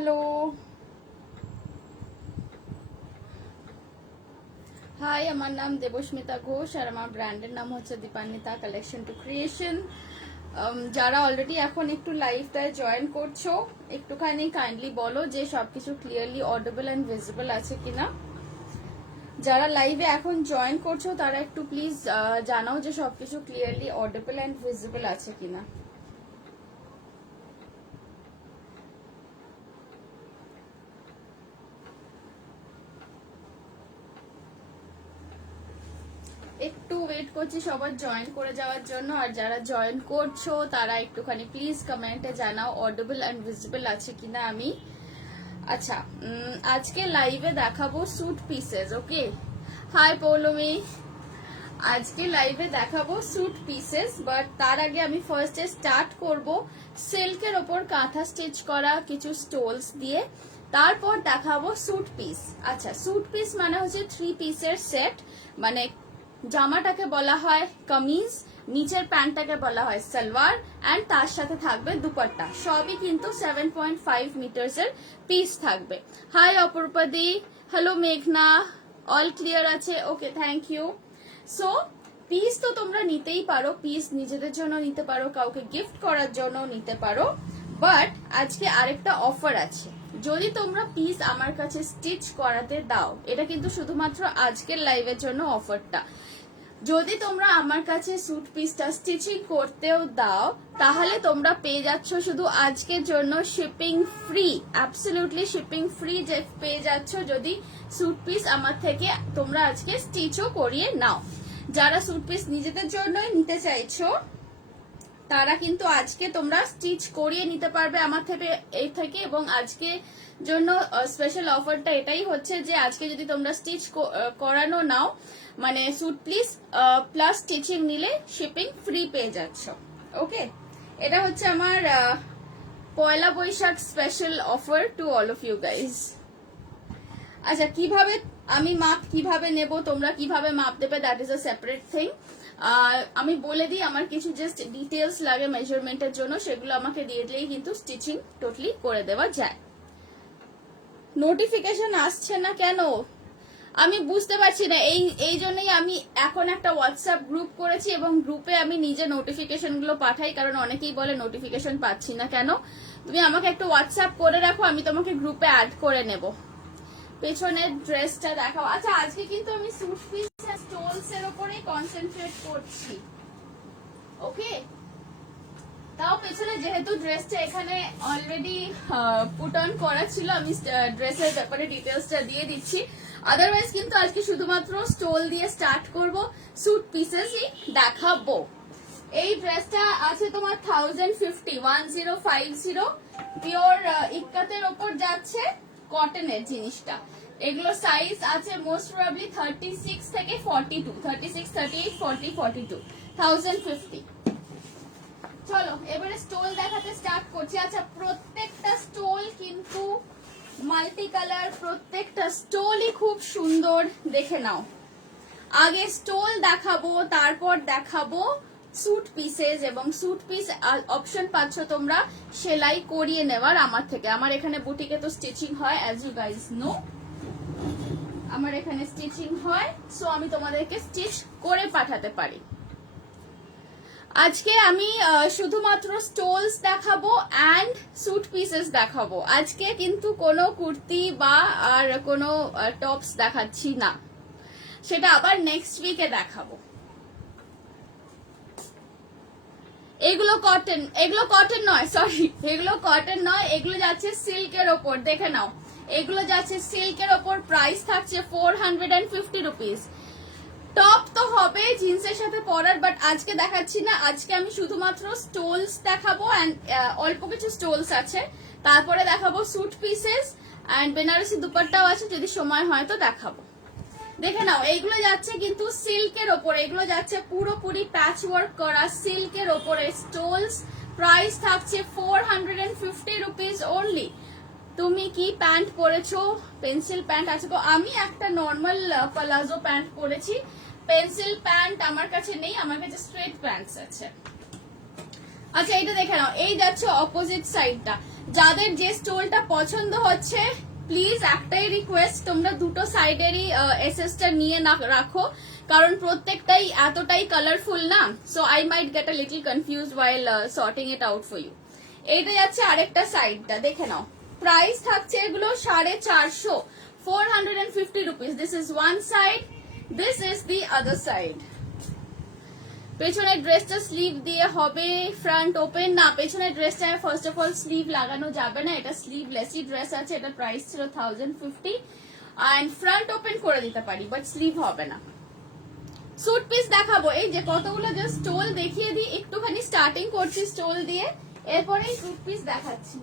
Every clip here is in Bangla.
হ্যালো, হাই, আমার নাম দেবস্মিতা ঘোষ আর আমার ব্র্যান্ডের নাম হচ্ছে দীপান্বিতা কালেকশন টু ক্রিয়েশন। যারা অলরেডি এখন একটু লাইভটায় জয়েন করছো, একটুখানি কাইন্ডলি বলো যে সবকিছু ক্লিয়ারলি অডিবল অ্যান্ড ভিজিবল আছে কিনা। যারা লাইভে এখন জয়েন করছো তারা একটু প্লিজ জানাও যে সবকিছু ক্লিয়ারলি অডিবল অ্যান্ড ভিজিবল আছে কিনা। একটু ওয়েট করছি সবার জয়েন করে যাওয়ার জন্য, আর যারা জয়েন করছো তারা একটুখানি প্লিজ কমেন্টে জানাও অডিবল অ্যান্ড ভিজিবল আছে কিনা আমি। আচ্ছা, আজকে লাইভে দেখাবো স্যুট পিসেস। ওকে, হাই পৌলমি, আজকে লাইভে দেখাবো স্যুট পিসেস, বাট তার আগে আমি ফার্স্টে স্টার্ট করব সিল্কের ওপর কাঁথা স্টিচ করা কিছু স্টোলস দিয়ে, তারপর দেখাবো স্যুট পিস। আচ্ছা, স্যুট পিস মানে হচ্ছে 3 পিসের সেট, মানে জামাটাকে বলা হয় কামিজ, নিচের প্যান্টটাকে বলা হয় সালোয়ার, এন্ড তার সাথে থাকবে দুপাট্টা। সবই কিন্তু 7.5 মিটার্স এর পিস থাকবে। হাই অপরূপাদি, হ্যালো মেঘনা, অল ক্লিয়ার আছে? ওকে, থ্যাংক ইউ। সো পিস তো তোমরা নিতেই পারো, পিস নিজেদের জন্য নিতে পারো, কাউকে গিফট করার জন্য নিতে পারো, বাট আজকে আরেকটা অফার আছে। যদি তোমরা পিস আমার কাছে স্টিচ করাতে দাও, এটা কিন্তু শুধুমাত্র আজকের লাইভের জন্য অফারটা, যদি তোমরা আমার কাছে স্যুট পিসটা স্টিচিং করতেও দাও তাহলে তোমরা পেয়ে যাচ্ছ শুধু আজকের জন্য shipping free, absolutely shipping free যে পেয়ে যাচ্ছ যদি স্যুট পিস আমার থেকে তোমরা আজকে স্টিচও করিয়ে নাও। যারা স্যুট পিস নিজেদের জন্যই নিতে চাইছো তারা কিন্তু আজকে তোমরা স্টিচ করিয়ে নিতে পারবে আমার থেকে এই থেকে, এবং আজকে জন্য স্পেশাল অফারটা এটাই হচ্ছে যে আজকে যদি তোমরা স্টিচ করানো নাও, মানে স্যুট পিস প্লাস স্টিচিং নিলে শিপিং ফ্রি পেয়ে যাচ্ছ। ওকে, এটা হচ্ছে আমার Poila Baishakh special offer to all of you guys. আচ্ছা, কিভাবে আমি মাপ কিভাবে নেব, তোমরা কিভাবে মাপ দেবে, that is a separate thing. আমি বলে দিই, আমার কিছু জাস্ট ডিটেলস লাগে মেজারমেন্টের জন্য, সেগুলো আমাকে দিয়ে দিলেই কিন্তু স্টিচিং টোটালি করে দেওয়া যায়। নোটিফিকেশন আসছে না কেন আমি বুঝতে পারছি না, এই জন্যই আমি এখন একটা হোয়াটসঅ্যাপ গ্রুপ করেছি এবং গ্রুপে আমি নিজে নোটিফিকেশন গুলো পাঠাই, কারণ অনেকেই বলে নোটিফিকেশন পাচ্ছি না কেন। তুমি আমাকে একটু হোয়াটসঅ্যাপ করে রাখো, আমি তোমাকে গ্রুপে অ্যাড করে নেব। পেছনের ড্রেসটা দেখাও। আচ্ছা, আজকে কিন্তু আমি স্যুট পিস স্টোলস এর উপরেই কনসেন্ট্রেট করছি। ওকে, তাও পেছনে যেহেতু ড্রেসটা এখানে অলরেডি পুট অন করা ছিল, আমি ড্রেসের ব্যাপারে ডিটেলসটা দিয়ে দিচ্ছি। আদারওয়াইজ কিন্তু আজকে শুধুমাত্র স্টোল দিয়ে স্টার্ট করব, স্যুট পিসেসই দেখাবো। এই ড্রেসটা আছে তোমার 1050 পিওর ইক্কাতের ওপর যাচ্ছে, কটনের জিনিসটা। এগুলো সাইজ আছে মোস্ট প্রবাবলি 36 থেকে 42, 36, 38, 40, 42, 1050। চলো এবারে স্টোল দেখাতে স্টার্ট করছি। আচ্ছা, প্রত্যেকটা স্টোল কিন্তু মাল্টি কালার, প্রত্যেকটা স্টোলই খুব সুন্দর, দেখে নাও। আগে স্টোল দেখাবো, তারপর দেখাবো স্যুট পিসেস, এবং স্যুট পিস অপশন পাচ্ছ তোমরা সেলাই করিয়ে নেওয়ার আমার থেকে। আমার এখানে বুটিকে তো স্টিচিং হয়, অ্যাজ ইউ গাইজ নো, আমার এখানে স্টিচিং হয়, সো আমি তোমাদেরকে স্টিচ করে পাঠাতে পারি। আজকে আমি শুধুমাত্র স্টোলস দেখাবো অ্যান্ড স্যুট পিসেস দেখাবো। আজকে কিন্তু কোনো কুর্তি বা আর কোনো টপস দেখাচ্ছি না, সেটা আবার নেক্সট উইকে দেখাবো। এগুলো কটন নয়, সরি, এগুলো কটন নয়, এগুলো যাচ্ছে সিল্কের ওপর, দেখে নাও। এগুলো যাচ্ছে সিল্কের ওপর, প্রাইস থাকছে 450 রুপিস। টপ তো হবে জিন্সের সাথে পরার, বাট আজকে দেখাচ্ছি না। আজকে আমি শুধুমাত্র স্টোলস দেখাবো, অ্যান্ড অল্প কিছু স্টোলস আছে, তারপরে দেখাবো স্যুট পিসেস অ্যান্ড বেনারসি দুপাট্টাও আছে, যদি সময় হয় তো দেখাবো। দেখে নাও, এইগুলো যাচ্ছে কিন্তু সিল্কের ওপরে, এগুলো যাচ্ছে পুরোপুরি প্যাচ ওয়ার্ক করা সিল্কের ওপরে স্টোলস। প্রাইস থাকছে 450 রুপিস অনলি। তুমি কি প্যান্ট পরেছো? পেন্সিল প্যান্ট আছে তো, আমি একটা নর্মাল প্লাজো প্যান্ট পরেছি, পেন্সিল প্যান্ট আমার কাছে নেই, আমার কাছে স্ট্রেট প্যান্টস আছে। আচ্ছা এইটা দেখে নাও, এই যাচ্ছে অপোজিট সাইডটা। যাদের যে স্টোলটা পছন্দ হচ্ছে প্লিজ একটাই রিকোয়েস্ট, তোমরা দুটো সাইডেরই এসএসটা নিয়ে না রাখো, কারণ প্রত্যেকটাই এতটাই কালারফুল না, so I might get a little confused while sorting it out for you. এইটা যাচ্ছে আরেকটা সাইডটা, দেখে নাও। প্রাইস থাকছে এগুলো 450, 450 rupees. This is one side, this is the other side. পেছনের ড্রেসটা স্লিভ দিয়ে হবে, ফ্রন্ট ওপেন না। পেছনের ড্রেসটা ফার্স্ট অফ অল স্লিভ লাগানো যাবে না, এটা স্লিভলেসই ড্রেস আছে। এটা প্রাইস ছিল 1050 এন্ড ফ্রন্ট ওপেন করে দিতে পারি বাট স্লিভ হবে না। স্যুট পিস দেখাবো, এই যে কতগুলো জাস্ট স্টোল দেখিয়ে দিই, একটুখানি স্টার্টিং করছি স্টোল দিয়ে, এরপরে স্যুট পিস দেখাচ্ছি।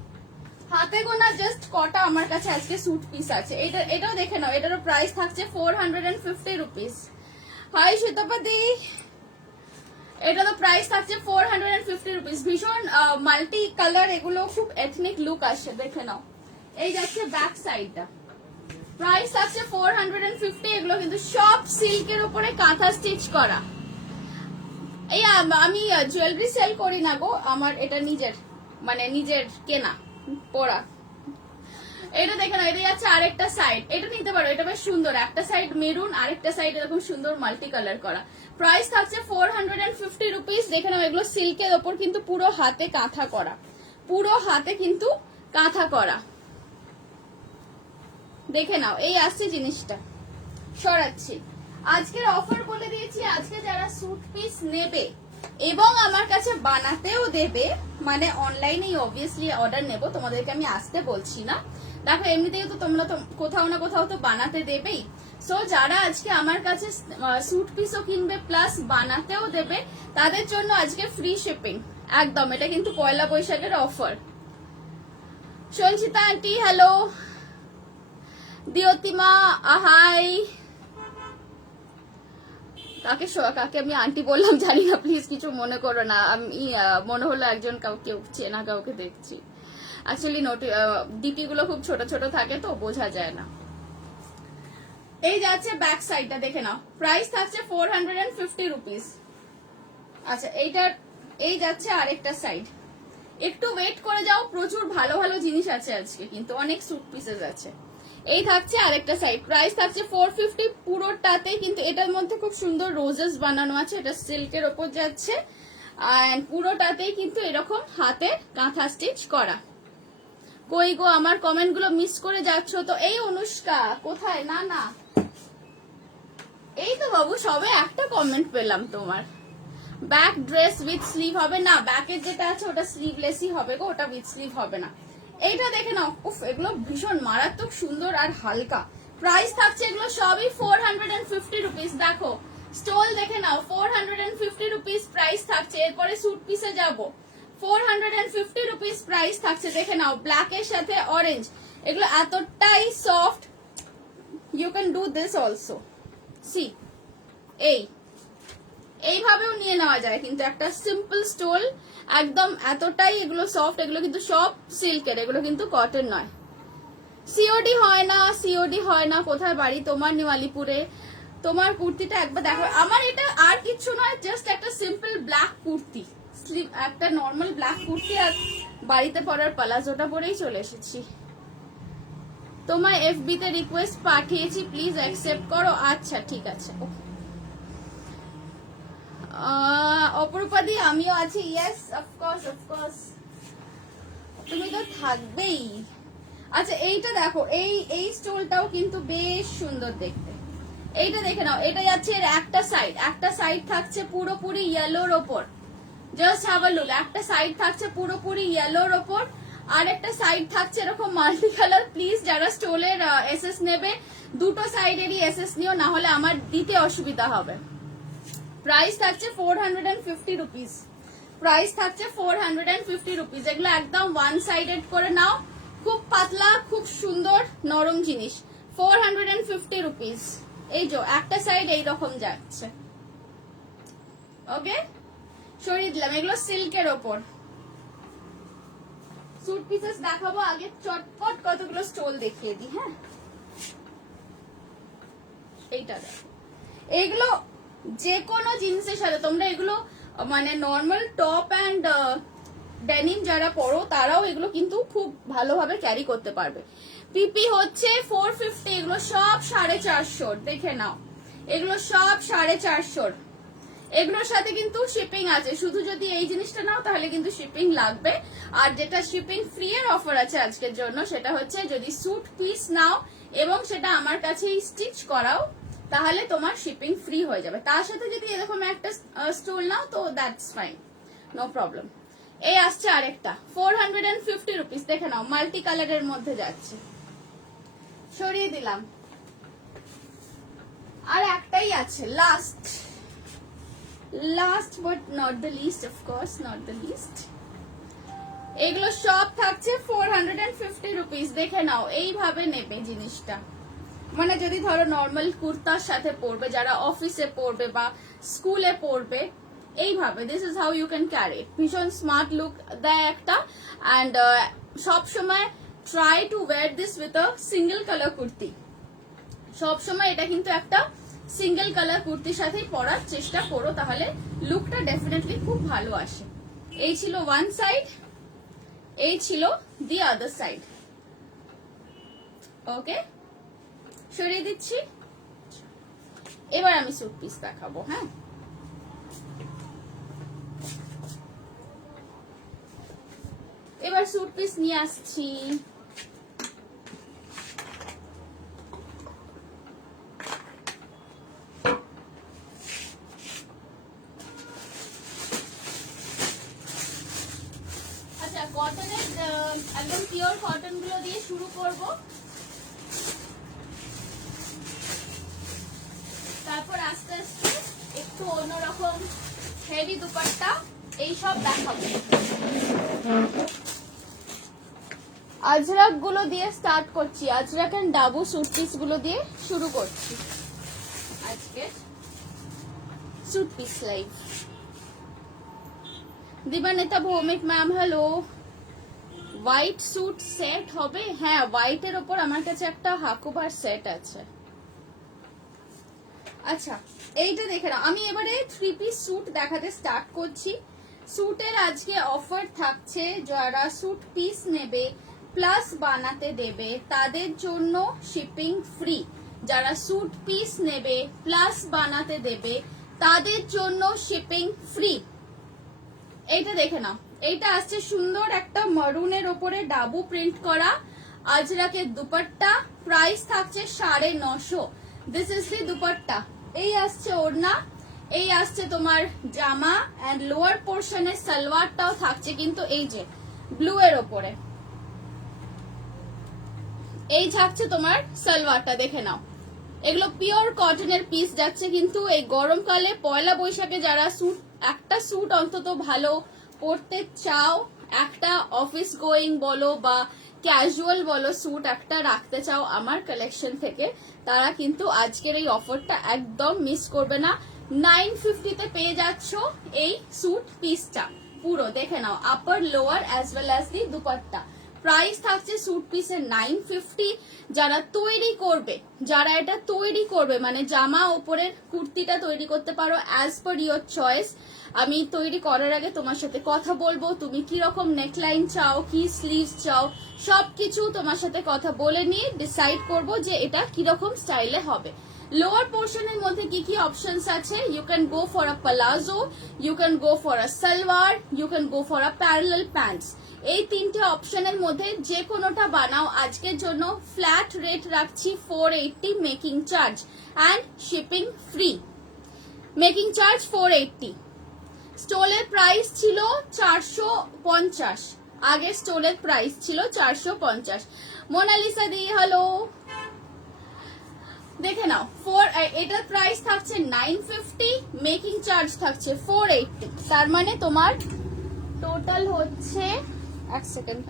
হাতে গোনা জাস্ট কটা আমার কাছে আজকে স্যুট পিস আছে। এটাও দেখে নাও, এটারও প্রাইস থাকছে 450 রুপিস। হাই শীতপতি, এটা তো প্রাইস থাকছে 450 রুপিস। ভীষণ মাল্টি কালার, এগুলো খুব এথনিক লুক আসে, দেখে নাও। এই যাচ্ছে ব্যাক সাইডটা, প্রাইস থাকছে 450। এগুলো কিন্তু সব সিল্কের উপরে কাঁথা স্টিচ করা। এই আমি জুয়েলারি সেল করি না গো, আমার এটা নিজের, মানে নিজের কেনা পরা। এটা দেখে নাও, এটা যাচ্ছে আরেকটা সাইড, এটা নিতে পারো, এটা বেশ সুন্দর। একটা সাইড মেরুন, আরেকটা সাইড এরকম সুন্দর মাল্টি কালার করা। প্রাইস থাকছে 450 রুপিস। দেখে নাও, এগুলো সিল্কের ওপর কিন্তু পুরো হাতে কাঁথা করা, পুরো হাতে কিন্তু কাঁথা করা। দেখে নাও, এই আসছে জিনিসটা, সরাচ্ছি। আজকের অফার বলে দিয়েছি, আজকে যারা স্যুট পিস নেবে এবং আমার কাছে বানাতেও দেবে, মানে অনলাইনেই অবভিয়াসলি অর্ডার নেব, তোমাদেরকে আমি আসতে বলছি না। দেখো এমনিতেই তো তোমরা তো কোথাও না কোথাও তো বানাতে দেবেই, সো যারা আজকে আমার কাছে স্যুট পিসও কিনবে প্লাস বানাতেও দেবে, তাদের জন্য আজকে ফ্রি শিপিং একদম। এটা কিন্তু পয়লা বৈশাখের offer. Sanchita aunty hello, Diytima hi. কাকে আমি আন্টি বললাম জানি না, প্লিজ কিছু মনে করো না, আমি মনে হলো একজন কেউ চেনা কাউকে দেখছি। অ্যাকচুয়ালি ডিপি গুলো খুব ছোট ছোট থাকে তো বোঝা যায় না। এই যাচ্ছে ব্যাক সাইডটা, দেখে নাও, প্রাইস থাকছে 450 রুপিস। আচ্ছা এইটার, এই যাচ্ছে আরেকটা সাইড, একটু ওয়েট করে যাও, প্রচুর ভালো ভালো জিনিস আছে আজকে, কিন্তু অনেক স্যুট পিসেস আছে। এই থাকছে আরেকটা সাইড, প্রাইস থাকছে 450 পুরোটাতে, কিন্তু এটার মধ্যে খুব সুন্দর রোজেস বানানো আছে, এটা সিল্কের ওপর যাচ্ছে আর পুরোটাতেই কিন্তু এরকম হাতে কাঁথা স্টিচ করা। কই গো, আমার কমেন্ট গুলো মিস করে যাচ্ছ তো। এই অনুষ্কা কোথায়? না না, এই তো বাবু, সবে একটা কমেন্ট পেলাম তোমার। ব্যাক ড্রেস উইথ স্লিভ হবে না, ব্যাকের যেটা আছে ওটা স্লিভলেসই হবে গো, ওটা উইথ স্লিভ হবে না। এইটা দেখে নাও, উফ এগুলো ভীষণ মারাত্মক সুন্দর আর হালকা। প্রাইস থাকছে এগুলো সবই 450 রুপিস। দেখো স্টোল দেখে নাও, 450 রুপিস প্রাইস থাকছে। এরপরে স্যুট পিসে যাবো, 450 রুপিস প্রাইস থাকছে। দেখে নাও, ব্ল্যাক এর সাথে অরেঞ্জ, এগুলো এতটাই soft, you can do this also. See এইভাবেও নিয়ে নেওয়া যায়, কিন্তু একটা সিম্পল স্টোল একদম এতটাই এগুলো সফট, এগুলো কিন্তু সব সিল্কের, এগুলো কিন্তু কটন নয়। সিওডি হয় না, সিওডি হয় না। কোথায় বাড়ি তোমার? নিউ আলিপুরে। তোমার কুর্তিটা একবার দেখো। আমার এটা আর কিছু নয়, জাস্ট একটা সিম্পল ব্ল্যাক কুর্তি, স্লিভ একটা নর্মাল ব্ল্যাক কুর্তি, আর বাড়িতে পরার প্লাজোটা পরেই চলে এসেছি। তোমার এফবি তে রিকোয়েস্ট পাঠিয়েছি, প্লিজ অ্যাকসেপ্ট করো। আচ্ছা ঠিক আছে, ওকে। অপরূপাদি আমিও আছি, ইয়েস অফকোর্স অফকোর্স, তুমি তো থাকবেই। আচ্ছা এইটা দেখো, এই স্টোলটাও কিন্তু বেশ সুন্দর দেখতে। এইটা দেখে নাও, এটা যাচ্ছে এর একটা সাইড থাকছে পুরোপুরি ইয়েলোর ওপর, জাস্ট হ্যাভ আ লুক। একটা সাইড থাকছে পুরোপুরি ইয়েলোর ওপর, আর একটা সাইড থাকছে এরকম মাল্টি কালার। প্লিজ যারা স্টোলের এসএস নেবে, দুটো সাইডেরই এসএস নিও, না হলে আমার দিতে অসুবিধা হবে। প্রাইস থাকছে 450 রুপিস, প্রাইস থাকছে 450 রুপিস। এগুলো একদম ওয়ান সাইডেড করে নাও, খুব পাতলা, খুব সুন্দর নরম জিনিস। 450 রুপিস। এই যে একটা সাইড এইরকম যাচ্ছে, ওকে সরিয়ে দিলাম। এগুলো সিল্কের ওপর স্যুট পিসেস দেখাবো, আগে চটপট কতগুলো স্টোল দেখিয়ে দিই। হ্যাঁ এইটা দেখো, এগুলো যে কোনো জিনিসের সাথে তোমরা এগুলো মানে নর্মাল টপ অ্যান্ড ডেনিম যারা পরো তারাও এগুলো কিন্তু খুব ভালোভাবে ক্যারি করতে পারবে। পিপি হচ্ছে 450, এগুলো সব 450, দেখে নাও এগুলো সব 450। এগুলোর সাথে কিন্তু শিপিং আছে, শুধু যদি এই জিনিসটা নাও তাহলে কিন্তু শিপিং লাগবে। আর যেটা শিপিং ফ্রি এর অফার আছে আজকের জন্য সেটা হচ্ছে যদি স্যুট পিস নাও এবং সেটা আমার কাছেই স্টিচ করাও তাহলে তোমার শিপিং ফ্রি হয়ে যাবে। তার সাথে যদি এরকম একটা স্টোল নাও তো দ্যাটস ফাইন, নো প্রবলেম। এই আসছে আরেকটা 450 রুপিস, দেখে নাও মাল্টি কালারের মধ্যে যাচ্ছে, সরিয়ে দিলাম। আর একটাই আছে last but not the least, of course not the least. এগুলো সব থাকছে 450 রুপিস, দেখে নাও এইভাবে নেবে জিনিসটা। মানে যদি ধরো নর্মাল কুর্তার সাথে পরবে, যারা অফিসে পরবে বা স্কুলে পরবে, এইভাবে this is how you can carry. ভীষণ স্মার্ট লুক দেয় একটা। অ্যান্ড সব সময় try to wear this with a single colour kurti. সব সময় এটা কিন্তু একটা সিঙ্গেল কালার কুর্তির সাথেই পরার চেষ্টা করো, তাহলে লুকটা ডেফিনেটলি খুব ভালো আসে। এই ছিল ওয়ান সাইড, এই ছিল দি আদার সাইড। ওকে, সরিয়ে দিচ্ছি। এবার আমি স্যুট পিস দেখাবো। হ্যাঁ, এবার স্যুট পিস নিয়ে আসছি। আচ্ছা, কটনের একদম পিওর কটন গুলো দিয়ে শুরু করব, তারপর আস্তে আস্তে একটু অন্যরকম হেভি দুপাট্টা এইসব দেখাবো। আজরাক গুলো দিয়ে স্টার্ট করছি, Ajrak and Dabu suit piece গুলো দিয়ে শুরু করছি আজকে suit piece live. Dibaneta Bhowmik ma'am hello. White suit set হবে? হ্যাঁ, হোয়াইট এর ওপর আমার কাছে একটা হাকুবার সেট আছে। আচ্ছা, এইটা দেখে নাও। আমি এবারে 3 পিস স্যুট দেখাতে স্টার্ট করছি। স্যুটের আজকে অফার থাকছে, যারা স্যুট পিস নেবে প্লাস বানাতে দেবে তাদের জন্য শিপিং ফ্রি। যারা স্যুট পিস নেবে প্লাস বানাতে দেবে তাদের জন্য শিপিং ফ্রি। এইটা দেখে নাও, এইটা আসছে সুন্দর একটা মারুনের ওপরে ডাবু প্রিন্ট করা আজরাকের দুপাট্টা। প্রাইস থাকছে 950। This is the dupatta. এই আসছে ওড়না, এই আসছে তোমার জামা, এন্ড লোয়ার পোর্শনের সালোয়ারটাও থাকছে কিন্তু এই যে ব্লু এর ওপরে। এই থাকছে তোমার সালোয়ারটা, দেখে নাও। এগুলো পিওর কটনের পিস যাচ্ছে, কিন্তু এই গরমকালে পয়লা বৈশাখে যারা স্যুট, একটা স্যুট অন্তত ভালো পরতে চাও, একটা অফিস গোয়িং বলো বা ক্যাজুয়াল বলো স্যুট একটা রাখতে চাও আমার কালেকশন থেকে, তারা কিন্তু আজকের এই অফারটা একদম মিস করবে না। 950 তে পেয়ে যাচ্ছ এই স্যুট পিসটা পুরো, দেখে নাও, upper lower as well as the dupatta. Price থাকছে স্যুট পিসের 950। যারা তৈরি করবে, যারা এটা তৈরি করবে মানে জামা ওপরের কুর্তিটা তৈরি করতে পারো অ্যাজ পার ইয়োর চয়েস। আমি তৈরি করার আগে তোমার সাথে কথা বলবো, তুমি কি রকম নেকলাইন চাও, কি স্লিভস চাও, সবকিছু তোমার সাথে কথা বলে নিয়ে ডিসাইড করব যে এটা কিরকম স্টাইলে হবে। লোয়ার পোর্শনের মধ্যে কি কি অপশনস আছে? You can go for a palazzo, you can go for a salwar, you can go for a parallel pants. এই তিনটে অপশনের মধ্যে যে কোনোটা বানাও। আজকের জন্য ফ্ল্যাট রেট রাখছি 480 making charge and shipping free. Making charge 480। স্টোলের প্রাইস ছিল 450, আগের স্টোলের প্রাইস ছিল 450। মোনালিসা দি হ্যালো, দেখে নাও। এটার প্রাইস থাকছে 950, মেকিং চার্জ থাকছে 480। তার মানে তোমার টোটাল হচ্ছে, এক second,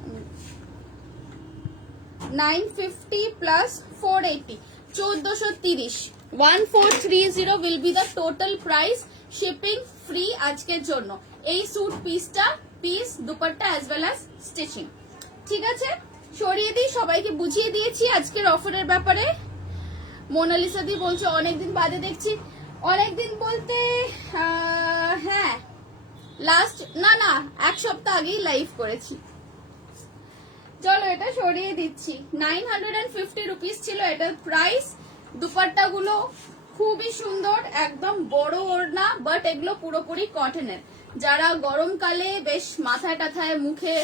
950 plus 480, 1430। 1430 will be the total price, shipping free আজকের জন্য। এই স্যুট পিসটা, piece dupatta as well as stitching. ঠিক আছে, সরিয়ে দিই, সবাইকে বুঝিয়ে দিয়েছি আজকের অফারের ব্যাপারে। মোনালিসা দি বলছো অনেকদিন বাদে দেখছি। অনেকদিন বলতে হ্যাঁ, লাস্ট না না 1 সপ্তাহ আগেই লাইভ করেছি। চলো এটা সরিয়ে দিচ্ছি। 950 রুপিস ছিল এটার প্রাইস। দুপাট্টা গুলো খুবই সুন্দর, একদম বড় ওড়না, বাট এগুলো পুরোপুরি কটনের। যারা গরমকালে বেশ মাথায় টাথায় মুখে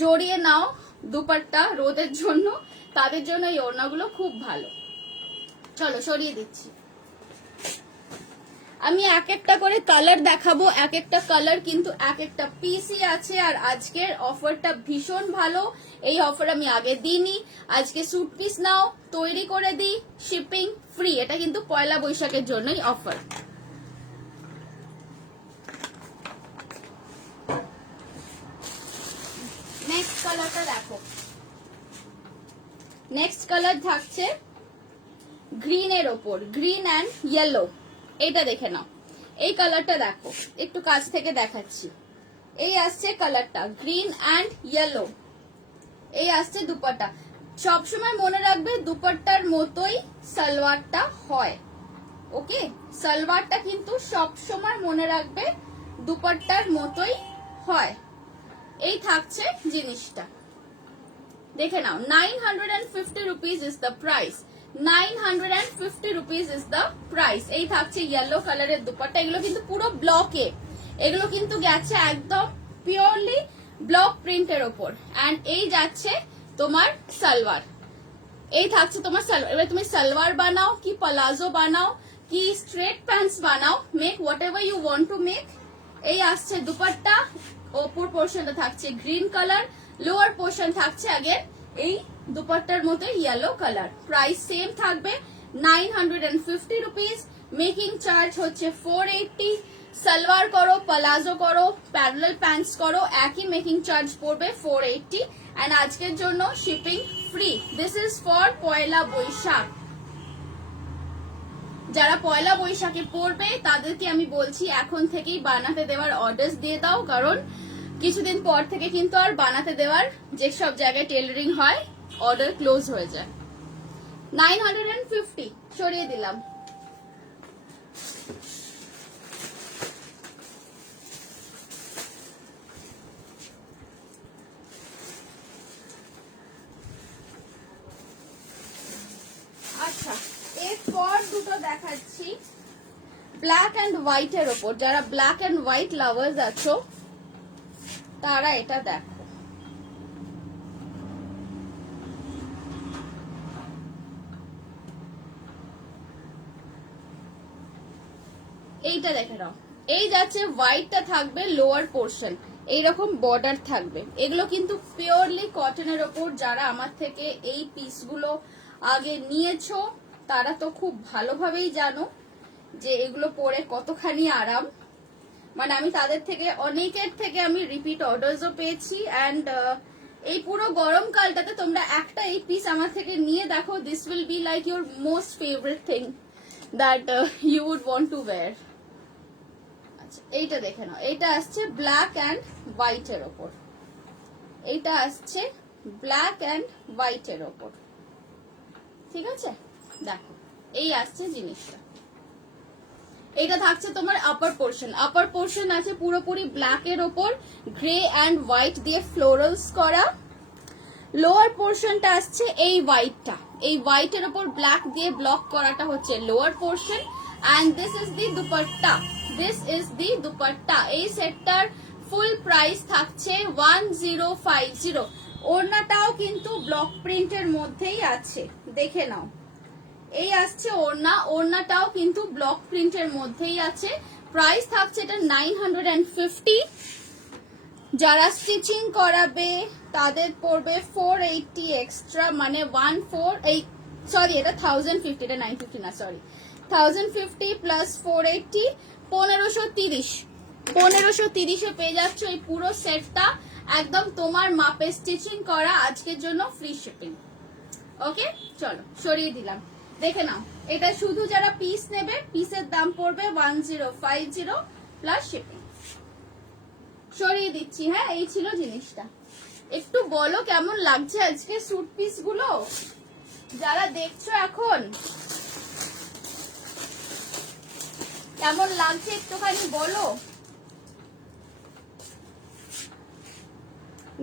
জড়িয়ে নাও দুপাট্টা রোদের জন্য, তাদের জন্য এই ওড়নাগুলো খুব ভালো। চলো সরিয়ে দিচ্ছি। আমি এক একটা করে কালার দেখাবো, এক একটা কালার কিন্তু এক একটা পিসই আছে। আর আজকের অফারটা ভীষণ ভালো, এই অফার আমি আগে দিইনি। আজকে স্যুট পিস নাও, তৈরি করে দিই, শিপিং ফ্রি। এটা কিন্তু পয়লা বৈশাখের জন্যই অফার। নেক্সট কালারটা দেখো। নেক্সট কালার থাকছে গ্রিনের ওপর, গ্রিন অ্যান্ড ইয়েলো। এইটা দেখে নাও, এই কালারটা দেখো, একটু কাছ থেকে দেখাচ্ছি। এই আসছে কালারটা গ্রিন অ্যান্ড ইয়েলো। এই আসছে দুপাট্টা। সবসময় মনে রাখবে দুপাট্টার মতোই সালোয়ারটা হয়, ওকে? সালোয়ারটা কিন্তু সবসময় মনে রাখবে দুপাট্টার মতোই হয়। এই থাকছে জিনিসটা, দেখে নাও। 950 rupees is the price. 950 rupees is the price. এই থাকছে ইয়েলো কালারের দুপাট্টা। এগুলো কিন্তু পুরো ব্লকে, এগুলো কিন্তু গেছে একদম পিওরলি ব্লক প্রিন্টের ওপর। অ্যান্ড এই যাচ্ছে তোমার সালোয়ার। এই থাকছে তোমার সালোয়ার। এবার তুমি সালোয়ার বানাও কি প্লাজো বানাও কি স্ট্রেট প্যান্টস বানাও, make whatever you want to make. এই আসছে দুপাট্টা। ওপর পোর্শনটা থাকছে গ্রিন কালার, লোয়ার পোর্শন থাকছে আগে এই দুপাট্টার মতো ইয়েলো কালার। প্রাইস সেম থাকবে 950 রুপিস। মেকিং চার্জ হচ্ছে 480। সালোয়ার করো, প্লাজো করো, প্যারালাল প্যান্টস করো, একই মেকিং চার্জ পড়বে 480। এন্ড আজকের জন্য shipping free. This is for Poila Baishakh. যারা পয়লা বৈশাখে পড়বে তাদেরকে আমি বলছি এখন থেকেই বানাতে দেওয়ার অর্ডার দিয়ে দাও, কারণ কিছুদিন পর থেকে কিন্তু আর বানাতে দেওয়ার যেসব জায়গায় টেলারিং হয় অর্ডার ক্লোজ হয়ে যায়। 950 সরিয়ে দিলাম। আচ্ছা, এরপর দুটো দেখাচ্ছি ব্ল্যাক অ্যান্ড হোয়াইট এর ওপর। যারা ব্ল্যাক অ্যান্ড হোয়াইট লাভার্স আছো তারা এটা দেখো। এইটা দেখে নাও। এই যাচ্ছে হোয়াইটটা থাকবে লোয়ার পোর্শন, এইরকম বর্ডার থাকবে। এগুলো কিন্তু পিওরলি কটনের ওপর। যারা আমার থেকে এই পিসগুলো আগে নিয়েছো তারা তো খুব ভালোভাবেই জানো যে এগুলো পরে কতখানি আরাম। মানে আমি তাদের থেকে অনেকের থেকে আমি রিপিট অর্ডারসও পেয়েছি। অ্যান্ড এই পুরো গরমকালটাতে তোমরা একটা এই পিস আমার থেকে নিয়ে দেখো, this will be like your most favourite thing that you would want to wear. আচ্ছা, এইটা দেখে নাও। এইটা আসছে ব্ল্যাক অ্যান্ড হোয়াইট এর ওপর। এইটা আসছে ব্ল্যাক অ্যান্ড হোয়াইট এর ওপর, ঠিক আছে? দেখো এই আসছে জিনিসটা। এটা থাকছে তোমার আপার পোর্শন। আপার পোর্শন আছে পুরোপুরি ব্ল্যাক এর ওপর গ্রে অ্যান্ড হোয়াইট দিয়ে ফ্লোরালস করা। লোয়ার পোর্শনটা আসছে এই হোয়াইটটা, এই হোয়াইটের ওপর ব্ল্যাক দিয়ে ব্লক করাটা হচ্ছে lower portion. And this is the dupatta. This is the dupatta. এই সেটটার ফুল প্রাইস থাকছে 1050। ওড়নাটাও কিন্তু ব্লক প্রিন্টের মধ্যেই আছে, দেখে নাও। এই আসছে ওড়না, ওড়নাটাও কিন্তু ব্লক প্রিন্টের মধ্যেই আছে। প্রাইস থাকছে এটা 950। যারা স্টিচিং করাবে তাদের পড়বে 480 এক্সট্রা, মানে 14 এটা 1050, এটা 950 না, সরি 1050 প্লাস 480 1530। 1530 পেয়ে যাচ্ছ এই পুরো সেটটা একদম তোমার মাপে স্টিচিং করা। আজকের জন্য ফ্রি শিপিং। ওকে, চলো সরিয়ে দিলাম। দেখে নাও, এটা শুধু যারা পিস নেবে পিসের দাম পড়বে 1050 প্লাস শিপিং। সরিয়ে দিচ্ছি। হ্যাঁ, এই ছিল জিনিসটা। একটু বলো কেমন লাগছে আজকে স্যুট পিস গুলো যারা দেখছো এখন, কেমন লাগছে একটুখানি বলো।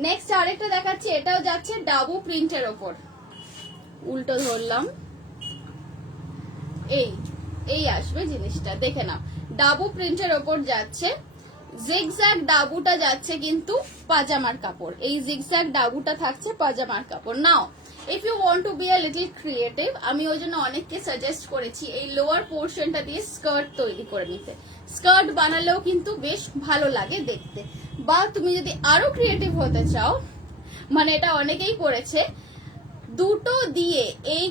নেক্সট আরেকটা দেখাচ্ছি, এটাও যাচ্ছে ডাবু প্রিন্টের ওপর, উল্টো ধরলাম, এই আসবে জিনিসটা, দেখে নাও ডাবু প্রিন্টের ওপর যাচ্ছে, জিগজ্যাগ ডাবুটা যাচ্ছে কিন্তু পাজামার কাপড়, এই জিগজ্যাগ ডাবুটা থাকছে পাজামার কাপড়। Now if you want to be a little creative, আমি ওই জন্য অনেককে সাজেস্ট করেছি এই লোয়ার পোর্শনটা দিয়ে স্কার্ট তৈরি করে নিতে, স্কার্ট বানালেও কিন্তু বেশ ভালো লাগে দেখতে। বা তুমি যদি আরো ক্রিয়েটিভ হতে চাও, মানে এটা অনেকেই করেছে, দুটো দিয়ে এই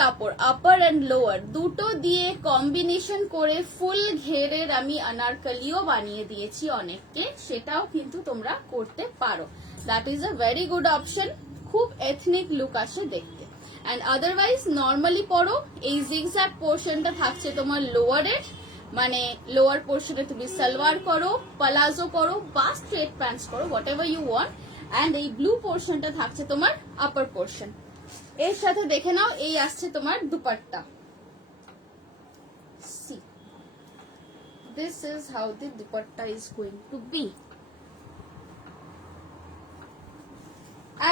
কাপড় আপার এন্ড লোয়ার দুটো দিয়ে কম্বিনেশন করে ফুল ঘেরের আমি আনারকলিও বানিয়ে দিয়েছি অনেককে, সেটাও কিন্তু তোমরা করতে পারো। That is a very good option, খুব এথনিক লুক আসে দেখতে। অ্যান্ড আদারওয়াইজ নর্মালি পরো, এই জিগজ্যাগ পোর্শনটা থাকছে তোমার লোয়ারের, মানে লোয়ার পোর্শনে তুমি সালোয়ার করো, পালাজো করো বা স্ট্রেট প্যান্টস করো, whatever you want. And এই ব্লু পোর্শনটা থাকছে তোমার আপার পোর্শন। এর সাথে দেখে নাও এই আসছে তোমার dupatta. See this is how the dupatta is going to be.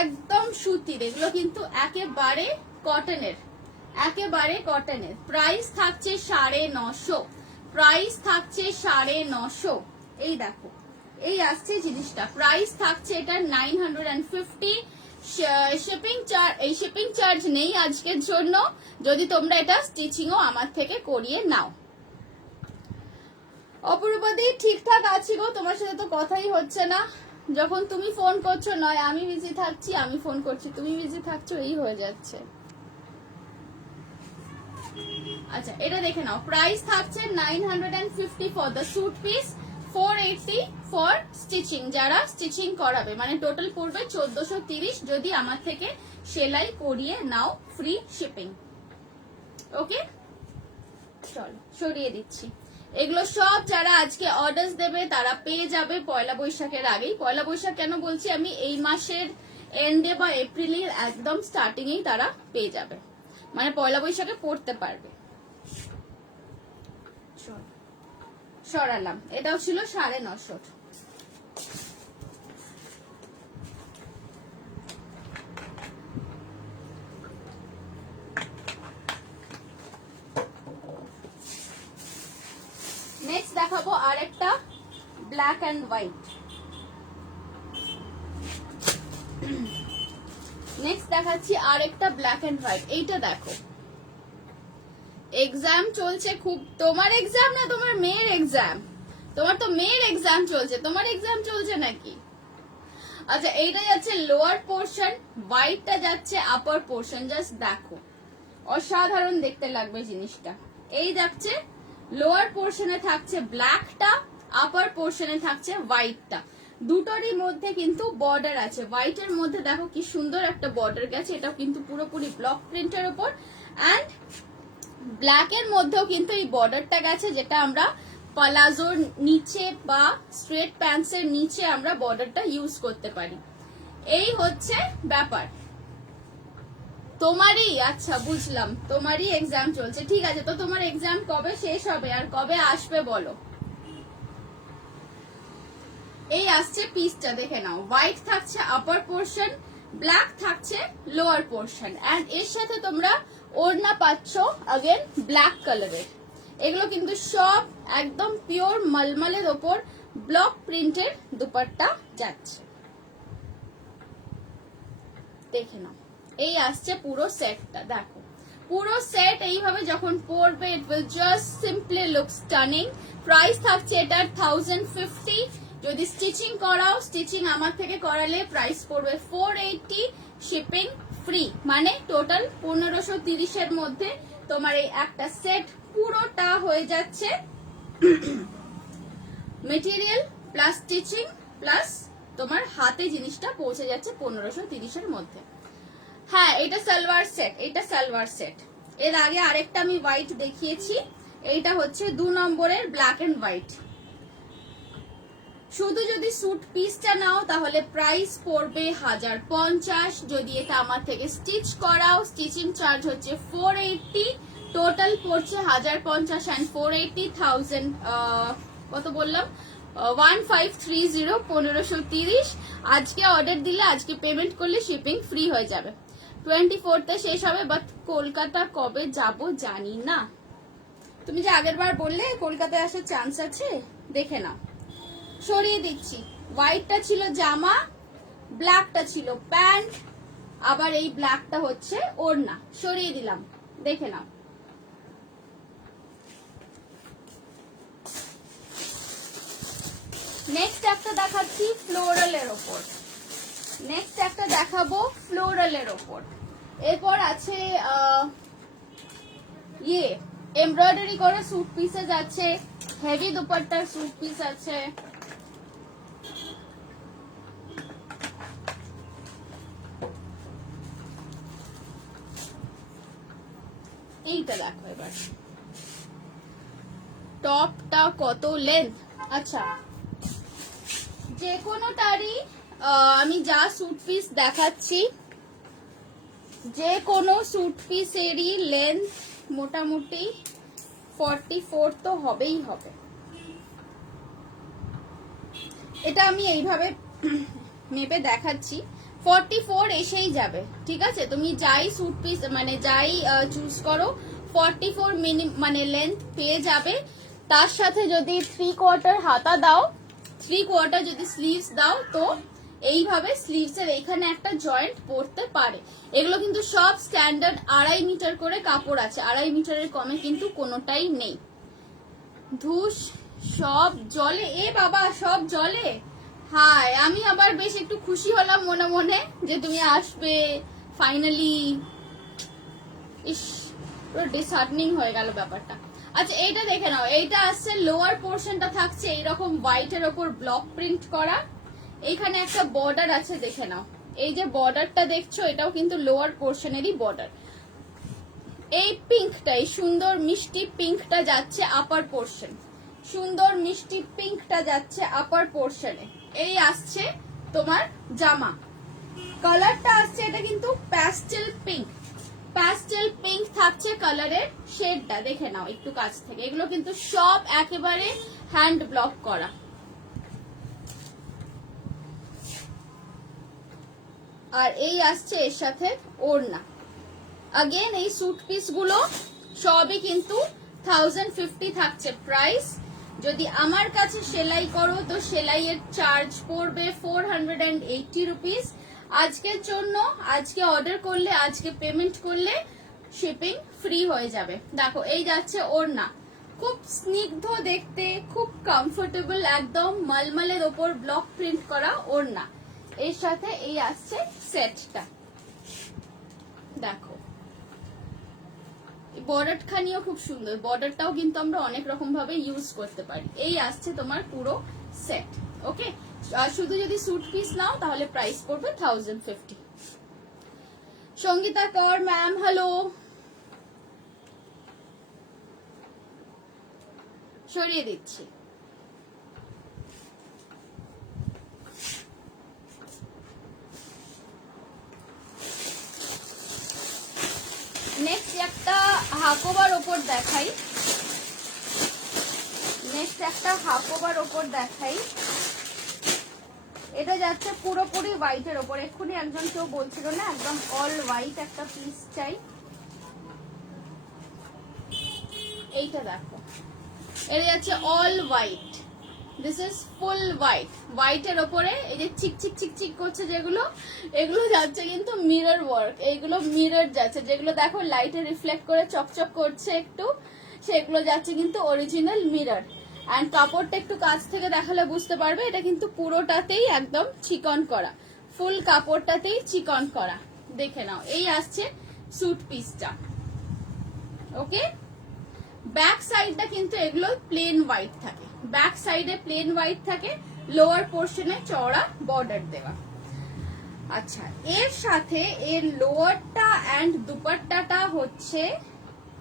একদম সুতির, এগুলো কিন্তু একেবারে কটনের, একেবারে কটনের। প্রাইস থাকছে 950, প্রাইস থাকছে 950। এই দেখো এই আসছে জিনিসটা, প্রাইস থাকছে এটা 950। শিপিং চার্জ, এই শিপিং চার্জ নেই আজকের জন্য, যদি তোমরা এটা স্টিচিংও আমার থেকে করিয়ে নাও। অপরূপাদি ঠিকঠাক আছি গো, তোমার সাথে তো কথাই হচ্ছে না, যখন তুমি ফোন করছো নয় আমি বিজি থাকছি, আমি ফোন করছি তুমি বিজি থাকছো, এই হয়ে যাচ্ছে। আচ্ছা এটা দেখে নাও, প্রাইস থাকছে 950 for the suit piece, 480 for stitching, যারা স্টিচিং করাবে, মানে টোটাল পড়বে 1430 যদি আমার থেকে সেলাই করিয়ে নাও, ফ্রি শিপিং। ওকে চলো সরিয়ে দিচ্ছি, এগুলো সব যারা আজকে অর্ডার দেবে তারা পেয়ে যাবে পয়লা বৈশাখের আগেই। পয়লা বৈশাখ কেন বলছি, আমি এই মাসের এন্ডে বা এপ্রিলের একদম স্টার্টিং এই তারা পেয়ে যাবে, মানে পয়লা বৈশাখে পড়তে পারবে। সরালাম, এটাও ছিল 950। নেক্সট দেখাবো আরেকটা ব্ল্যাক এন্ড হোয়াইট। নেক্সট দেখাচ্ছি আরেকটা ব্ল্যাক এন্ড হোয়াইট। এইটা দেখো, এক্সাম চলছে খুব, তোমার এক্সাম না তোমার মেয়ের এক্সাম? তোমার তো মেয়ের এক্সাম চলছে, তোমার এক্সাম চলছে নাকি? আচ্ছা এইটা যাচ্ছে লোয়ার পোর্শন, হোয়াইটটা যাচ্ছে আপার পোর্শন, জাস্ট দেখো অসাধারণ দেখতে লাগবে জিনিসটা। এই যাচ্ছে লোয়ার পোর্শনে থাকছে ব্ল্যাকটা, আপার পোর্শনে থাকছে হোয়াইটটা, দুটোরই মধ্যে কিন্তু বর্ডার আছে। হোয়াইটের মধ্যে দেখো কি সুন্দর একটা বর্ডার গেছে, এটাও কিন্তু পুরোপুরি ব্লক প্রিন্টের উপর। অ্যান্ড ব্ল্যাকের মধ্যেও কিন্তু এই বর্ডারটা গেছে, যেটা আমরা পালাজোর নিচে বা স্ট্রেট প্যান্টসের নিচে আমরা বর্ডারটা ইউজ করতে পারি। এই হচ্ছে ব্যাপার। তোমারই, আচ্ছা বুঝলাম, তোমারই এক্সাম চলছে, ঠিক আছে। তো তোমার এক্সাম কবে শেষ হবে আর কবে আসবে বলো? এই আসছে পিসটা, দেখে নাও, হোয়াইট থাকছে আপার পোর্শন, ব্ল্যাক থাকছে লোয়ার পোর্শন, এন্ড এর সাথে তোমরা ওড়না পাচ্ছ अगेन ব্ল্যাক কালারের। এগুলো কিন্তু সব একদম পিওর মলমলের ওপর ব্লক প্রিন্টের দুপাট্টা যাচ্ছে, দেখে নাও। এই আসছে পুরো সেটটা, দেখো পুরো সেট এইভাবে যখন পরবে it will just simply look stunning. Price থাকছে এটার 1050, যদি স্টিচিং করাও, স্টিচিং আমার থেকে করালে প্রাইস পড়বে 480, শিপিং ফ্রি, মানে টোটাল 1530 এর মধ্যে তোমার এই একটা সেট পুরোটা হয়ে যাচ্ছে মেটেরিয়াল প্লাস স্টিচিং প্লাস তোমার হাতে জিনিসটা পৌঁছে যাচ্ছে 1530 এর মধ্যে। হ্যাঁ এটা সালোয়ার সেট, এটা সালোয়ার সেট। এর আগে আরেকটা আমি হোয়াইট দেখিয়েছি, এইটা হচ্ছে 2 নম্বরের ব্ল্যাক এন্ড হোয়াইট। শুধু যদি স্যুট পিসটা নাও তাহলে প্রাইস পড়বে 1050, যদি এটা আমার থেকে স্টিচ করাও স্টিচিং চার্জ হচ্ছে 480, টোটাল পড়ছে 1050 এন্ড 480 1000, কত বললাম 1530 1530। আজকে অর্ডার দিলে, আজকে পেমেন্ট করলে শিপিং ফ্রি হয়ে যাবে। 24তে শেষ হবে, বাট কলকাতা কবে যাব জানি না। তুমি যে আগের বার বললে কলকাতায় আসার চান্স আছে, দেখে নাও। সরিয়ে দিচ্ছি। হোয়াইটটা ছিল জামা, ব্ল্যাকটা ছিল প্যান্ট, আবার এই ব্ল্যাকটা হচ্ছে ওড়না। সরিয়ে দিলাম, দেখে নাও। নেক্সট একটা দেখাচ্ছি ফ্লোরালের ওপর। নেক্সট একটা দেখাবো ফ্লোরালের ওপর। এরপর আছে ইয়ে এমব্রয়ডারি করা স্যুট পিসেস আছে, হেভি দুপাট্টার স্যুট পিস আছে। এইটা দেখো এবার, টপটা কত লেন্থ। আচ্ছা, যে কোনোটারই আমি যা স্যুট পিস দেখাচ্ছি, যে কোনো স্যুট পিসেরই লেন্থ মোটামুটি 44 তো হবেই হবে। এটা আমি এইভাবে মেপে দেখাচ্ছি, 44 এসেই যাবে। ঠিক আছে, তুমি যাই স্যুট পিস মানে যাই চুজ করো 44 মানে লেন্থ পেয়ে যাবে। তার সাথে যদি 3/4 হাতা দাও, 3/4 যদি স্লিভস দাও, তো এইভাবে স্লিভস এর এইখানে একটা জয়েন্ট পড়তে পারে। এগুলো কিন্তু সব স্ট্যান্ডার্ড 2.5 মিটার করে কাপড় আছে, 2.5 মিটারের কমে কিন্তু কোনোটাই নেই। ধুস, সব জলে, এ বাবা সব জলে। হাই, আমি আবার বেশ একটু খুশি হলাম মনে মনে যে তুমি আসবে ফাইনালি। ইস, পুরো ডিসহার্টনিং হয়ে গেল ব্যাপারটা। আচ্ছা, এইটা দেখে নাও। এইটা আসছে লোয়ার পোর্শনটা থাকছে এইরকম হোয়াইটের ওপর ব্লক প্রিন্ট করা। এইখানে একটা বর্ডার আছে, দেখে নাও। এই যে বর্ডারটা দেখছো, এটাও কিন্তু লোয়ার পোর্শনেরই বর্ডার। এই পিঙ্কটা, এই সুন্দর মিষ্টি পিঙ্কটা যাচ্ছে আপার পোর্শন, সুন্দর মিষ্টি পিঙ্কটা যাচ্ছে আপার পোর্শনে। এই আসছে তোমার জামা। কালারটা আসছে, এটা কিন্তু প্যাস্টেল পিঙ্ক, প্যাস্টেল পিঙ্ক থাকছে কালারের শেডটা। দেখে নাও একটু কাছ থেকে, এগুলো কিন্তু সব একেবারে হ্যান্ড ব্লক করা। আর এই আসছে এর সাথে ওড়না। अगेन এই স্যুট পিস গুলো সবই কিন্তু 1050 থাকছে প্রাইস। যদি আমার কাছে সেলাই করো তো সেলাইয়ের চার্জ পড়বে 480 রুপিস। আজকের জন্য, আজকে অর্ডার করলে, আজকে পেমেন্ট করলে শিপিং ফ্রি হয়ে যাবে। দেখো এই যাচ্ছে ওড়না, খুব স্নিগ্ধ দেখতে, খুব কমফোর্টেবল, একদম মলমলের ওপর ব্লক প্রিন্ট করা ওড়না। এর সাথে এই আসছে সেটটা, দেখো বর্ডার খানিও খুব সুন্দর। বর্ডারটাও কিন্তু আমরা অনেক রকম ভাবে ইউজ করতে পারি। এই আসছে তোমার পুরো সেট। ওকে, শুধু যদি স্যুট পিস নাও তাহলে প্রাইস পড়বে 1050। সঙ্গীতা কর ম্যাম, হ্যালো। সরিয়ে দিচ্ছি। নেক্সট একটা হাকোবার ওপর দেখাই, এটা যাচ্ছে পুরোপুরি হোয়াইটের ওপর। এক্ষুনি একজন কেউ বলছিল না একদম অল হোয়াইট একটা পিস চাই, এইটা দেখো, এটা যাচ্ছে all white. This is full white. হোয়াইটের ওপরে এই যে চিক চিক চিক চিক করছে যেগুলো, এগুলো যাচ্ছে কিন্তু মিরর ওয়ার্ক। এইগুলো মিরর যাচ্ছে, যেগুলো দেখো লাইটে রিফ্লেক্ট করে চকচক করছে একটু, সেগুলো যাচ্ছে কিন্তু অরিজিনাল মিরর। অ্যান্ড কাপড়টা একটু কাছ থেকে দেখালে বুঝতে পারবে, এটা কিন্তু পুরোটাতেই একদম চিকন করা, ফুল কাপড়টাতেই চিকন করা। দেখে নাও, এই আসছে স্যুট পিসটা। ওকে, ব্যাক সাইডটা কিন্তু এগুলো প্লেন হোয়াইট থাকে, ব্যাক সাইডে প্লেন হোয়াইট থাকে, লোয়ার পোর্শনে চওড়া বর্ডার দেওয়া। আচ্ছা, এর সাথে এর লোয়ারটা অ্যান্ড দুপাট্টাটা হচ্ছে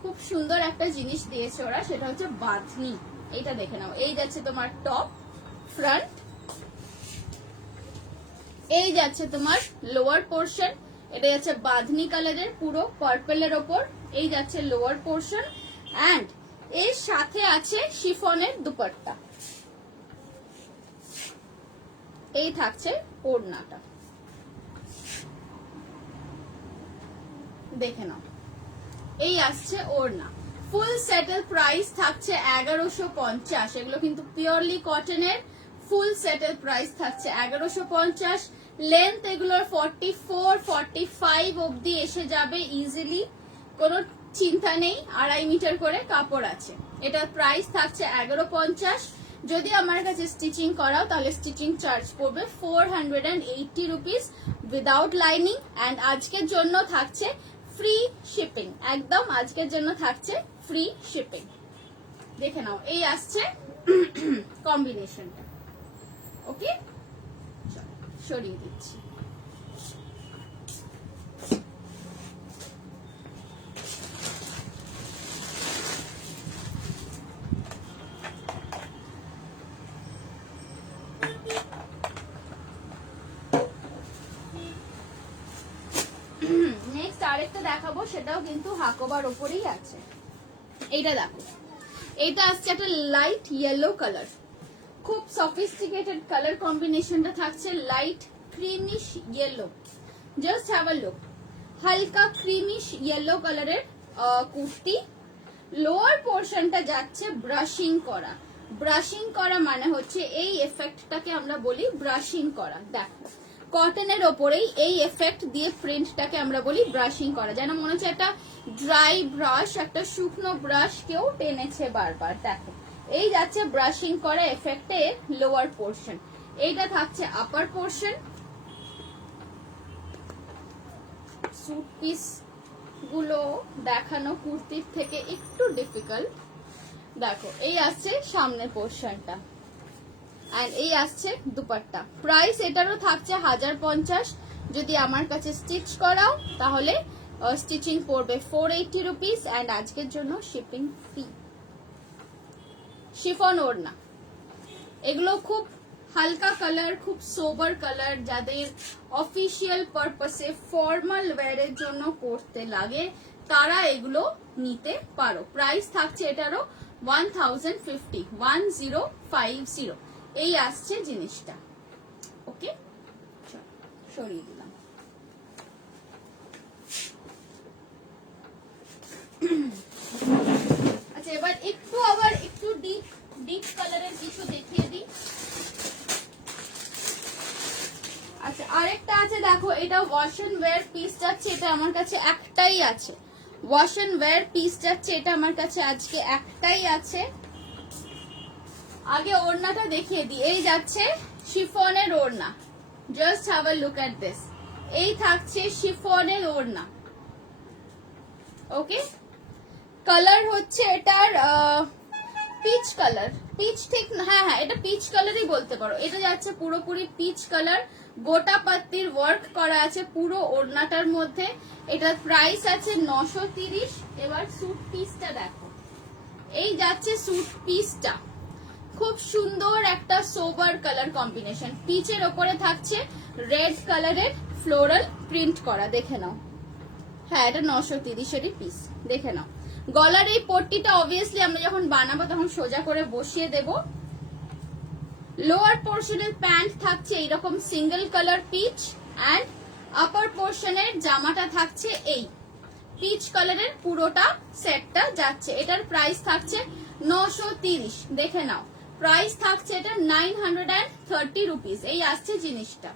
খুব সুন্দর একটা জিনিস দিয়েছে ওরা, সেটা হচ্ছে বাঁধনি। এইটা দেখে নাও, এই যাচ্ছে তোমার টপ ফ্রন্ট, এই যাচ্ছে তোমার লোয়ার পোর্শন, এটা যাচ্ছে বাঁধনি কালারের পুরো পার্পলের ওপর, এই যাচ্ছে লোয়ার পোর্শন, অ্যান্ড এর সাথে আছে শিফনের দুপাট্টা। এই থাকছে ওড়নাটা, দেখে নাও। এই আসছে ওড়না। ফুল সেটের প্রাইস থাকছে 1150। এগুলো কিন্তু পিওরলি কটনের। ফুল সেটের প্রাইস থাকছে 1150। লেন্থ এগুলোর 44 45 অবধি এসে যাবে ইজিলি, কোনো চিন্তা নেই। 2.5 মিটার করে কাপড় আছে। এটার প্রাইস থাকছে 1150। যদি আমার কাছে স্টিচিং করাও তাহলে স্টিচিং চার্জ পড়বে 480 রুপিস উইদাউট লাইনিং। অ্যান্ড আজকের জন্য থাকছে ফ্রি শিপিং, একদম আজকের জন্য থাকছে ফ্রি শিপিং। দেখে নাও, এই আসছে কম্বিনেশনটা। ওকে, সরিয়ে দিচ্ছি। নেক্সট আরেকটা দেখাবো, সেটাও কিন্তু হাকোবার উপরেই আছে। এইটা দেখো, এইটা আসছে একটা লাইট ইয়েলো কালার, খুব সফিস্টিকেটেড কালার কম্বিনেশনটা থাকছে light creamish yellow. Just have a look, হালকা ক্রিমিশ ইয়েলো কালারের কুর্তি। লোয়ার পোর্শনটা যাচ্ছে ব্রাশিং করা। ব্রাশিং করা মানে হচ্ছে এই এফেক্টটাকে আমরা বলি ব্রাশিং করা। দেখো, কটনের ওপরেই এই এফেক্ট দিয়ে প্রিন্টটাকে আমরা বলি ব্রাশিং করা। যেন মনে হচ্ছে একটা ড্রাই ব্রাশ, একটা শুকনো ব্রাশ কেউ টেনেছে বারবার। দেখো, এই যাচ্ছে ব্রাশিং করা এফেক্টে লোয়ার পোর্শন। এইটা থাকছে আপার পোর্শন। স্যুট পিস গুলো দেখানো কুর্তির থেকে একটু ডিফিকাল্ট। দেখো, এই আসছে সামনের পোর্শনটা, এন্ড এই আসছে দুপাট্টা। প্রাইস এটারও থাকছে 1050। যদি আমার কাছে স্টিচ করাও তাহলে স্টিচিং পড়বে 480 রুপিস। এন্ড আজকের জন্য শিপিং ফ্রি। শিফন ওড়না, এগুলো খুব হালকা কালার, খুব সোবার কালার। যাদের অফিসিয়াল পারপাসে ফর্মাল ওয়্যারের জন্য পরতে লাগে তারা এগুলো নিতে পারো। প্রাইস থাকছে এটারও 1050, 1050। এই আসছে জিনিসটা। ওকে, সরিয়ে দিলাম। আচ্ছা, এবার একটু আবার একটু ডিপ কালারের কিছু দেখিয়ে দিই। আচ্ছা, আরেকটা আছে দেখো, এটা ওয়াশ এন্ড ওয়্যার পিস যাচ্ছে। এটা আমার কাছে একটাই আছে। ওয়াশ এন্ড ওয়্যার পিস যাচ্ছে, এটা আমার কাছে আজকে একটাই আছে। আগে ওড়নাটা দেখিয়ে দিই। এই যাচ্ছে শিফনের ওড়না। Just have a look at this. এই থাকছে শিফনের ওড়না। ওকে, কালার হচ্ছে এটার পিচ কালার। পিচ ঠিক, হ্যাঁ হ্যাঁ, এটা পিচ কালারই বলতে পারো। এটা যাচ্ছে পুরোপুরি পিচ কালার, গোটা পাত্তির ওয়ার্ক করা আছে পুরো ওড়নাটার মধ্যে। এটার প্রাইস আছে 930। এবার স্যুট পিসটা দেখো, এই যাচ্ছে স্যুট পিসটা। খুব সুন্দর একটা সোবার কালার কম্বিনেশন। পিচের ওপরে থাকছে রেড কালারের ফ্লোরাল প্রিন্ট করা। দেখে নাও, হ্যাঁ এটা 930-এরই পিস। দেখে নাও, গলার এই পট্টিটা অবভিয়াসলি আমরা যখন বানাবো তখন সোজা করে বসিয়ে দেব। লোয়ার পোর্শনের প্যান্ট থাকছে এইরকম single colour peach, and upper পোর্শনের জামাটা থাকছে এই পিচ কালারের। পুরোটা সেটটা যাচ্ছে। এটার প্রাইস থাকছে 930। দেখে নাও, প্রাইস থাকছে এটা 930 রুপিস। এই আসছে জিনিসটা।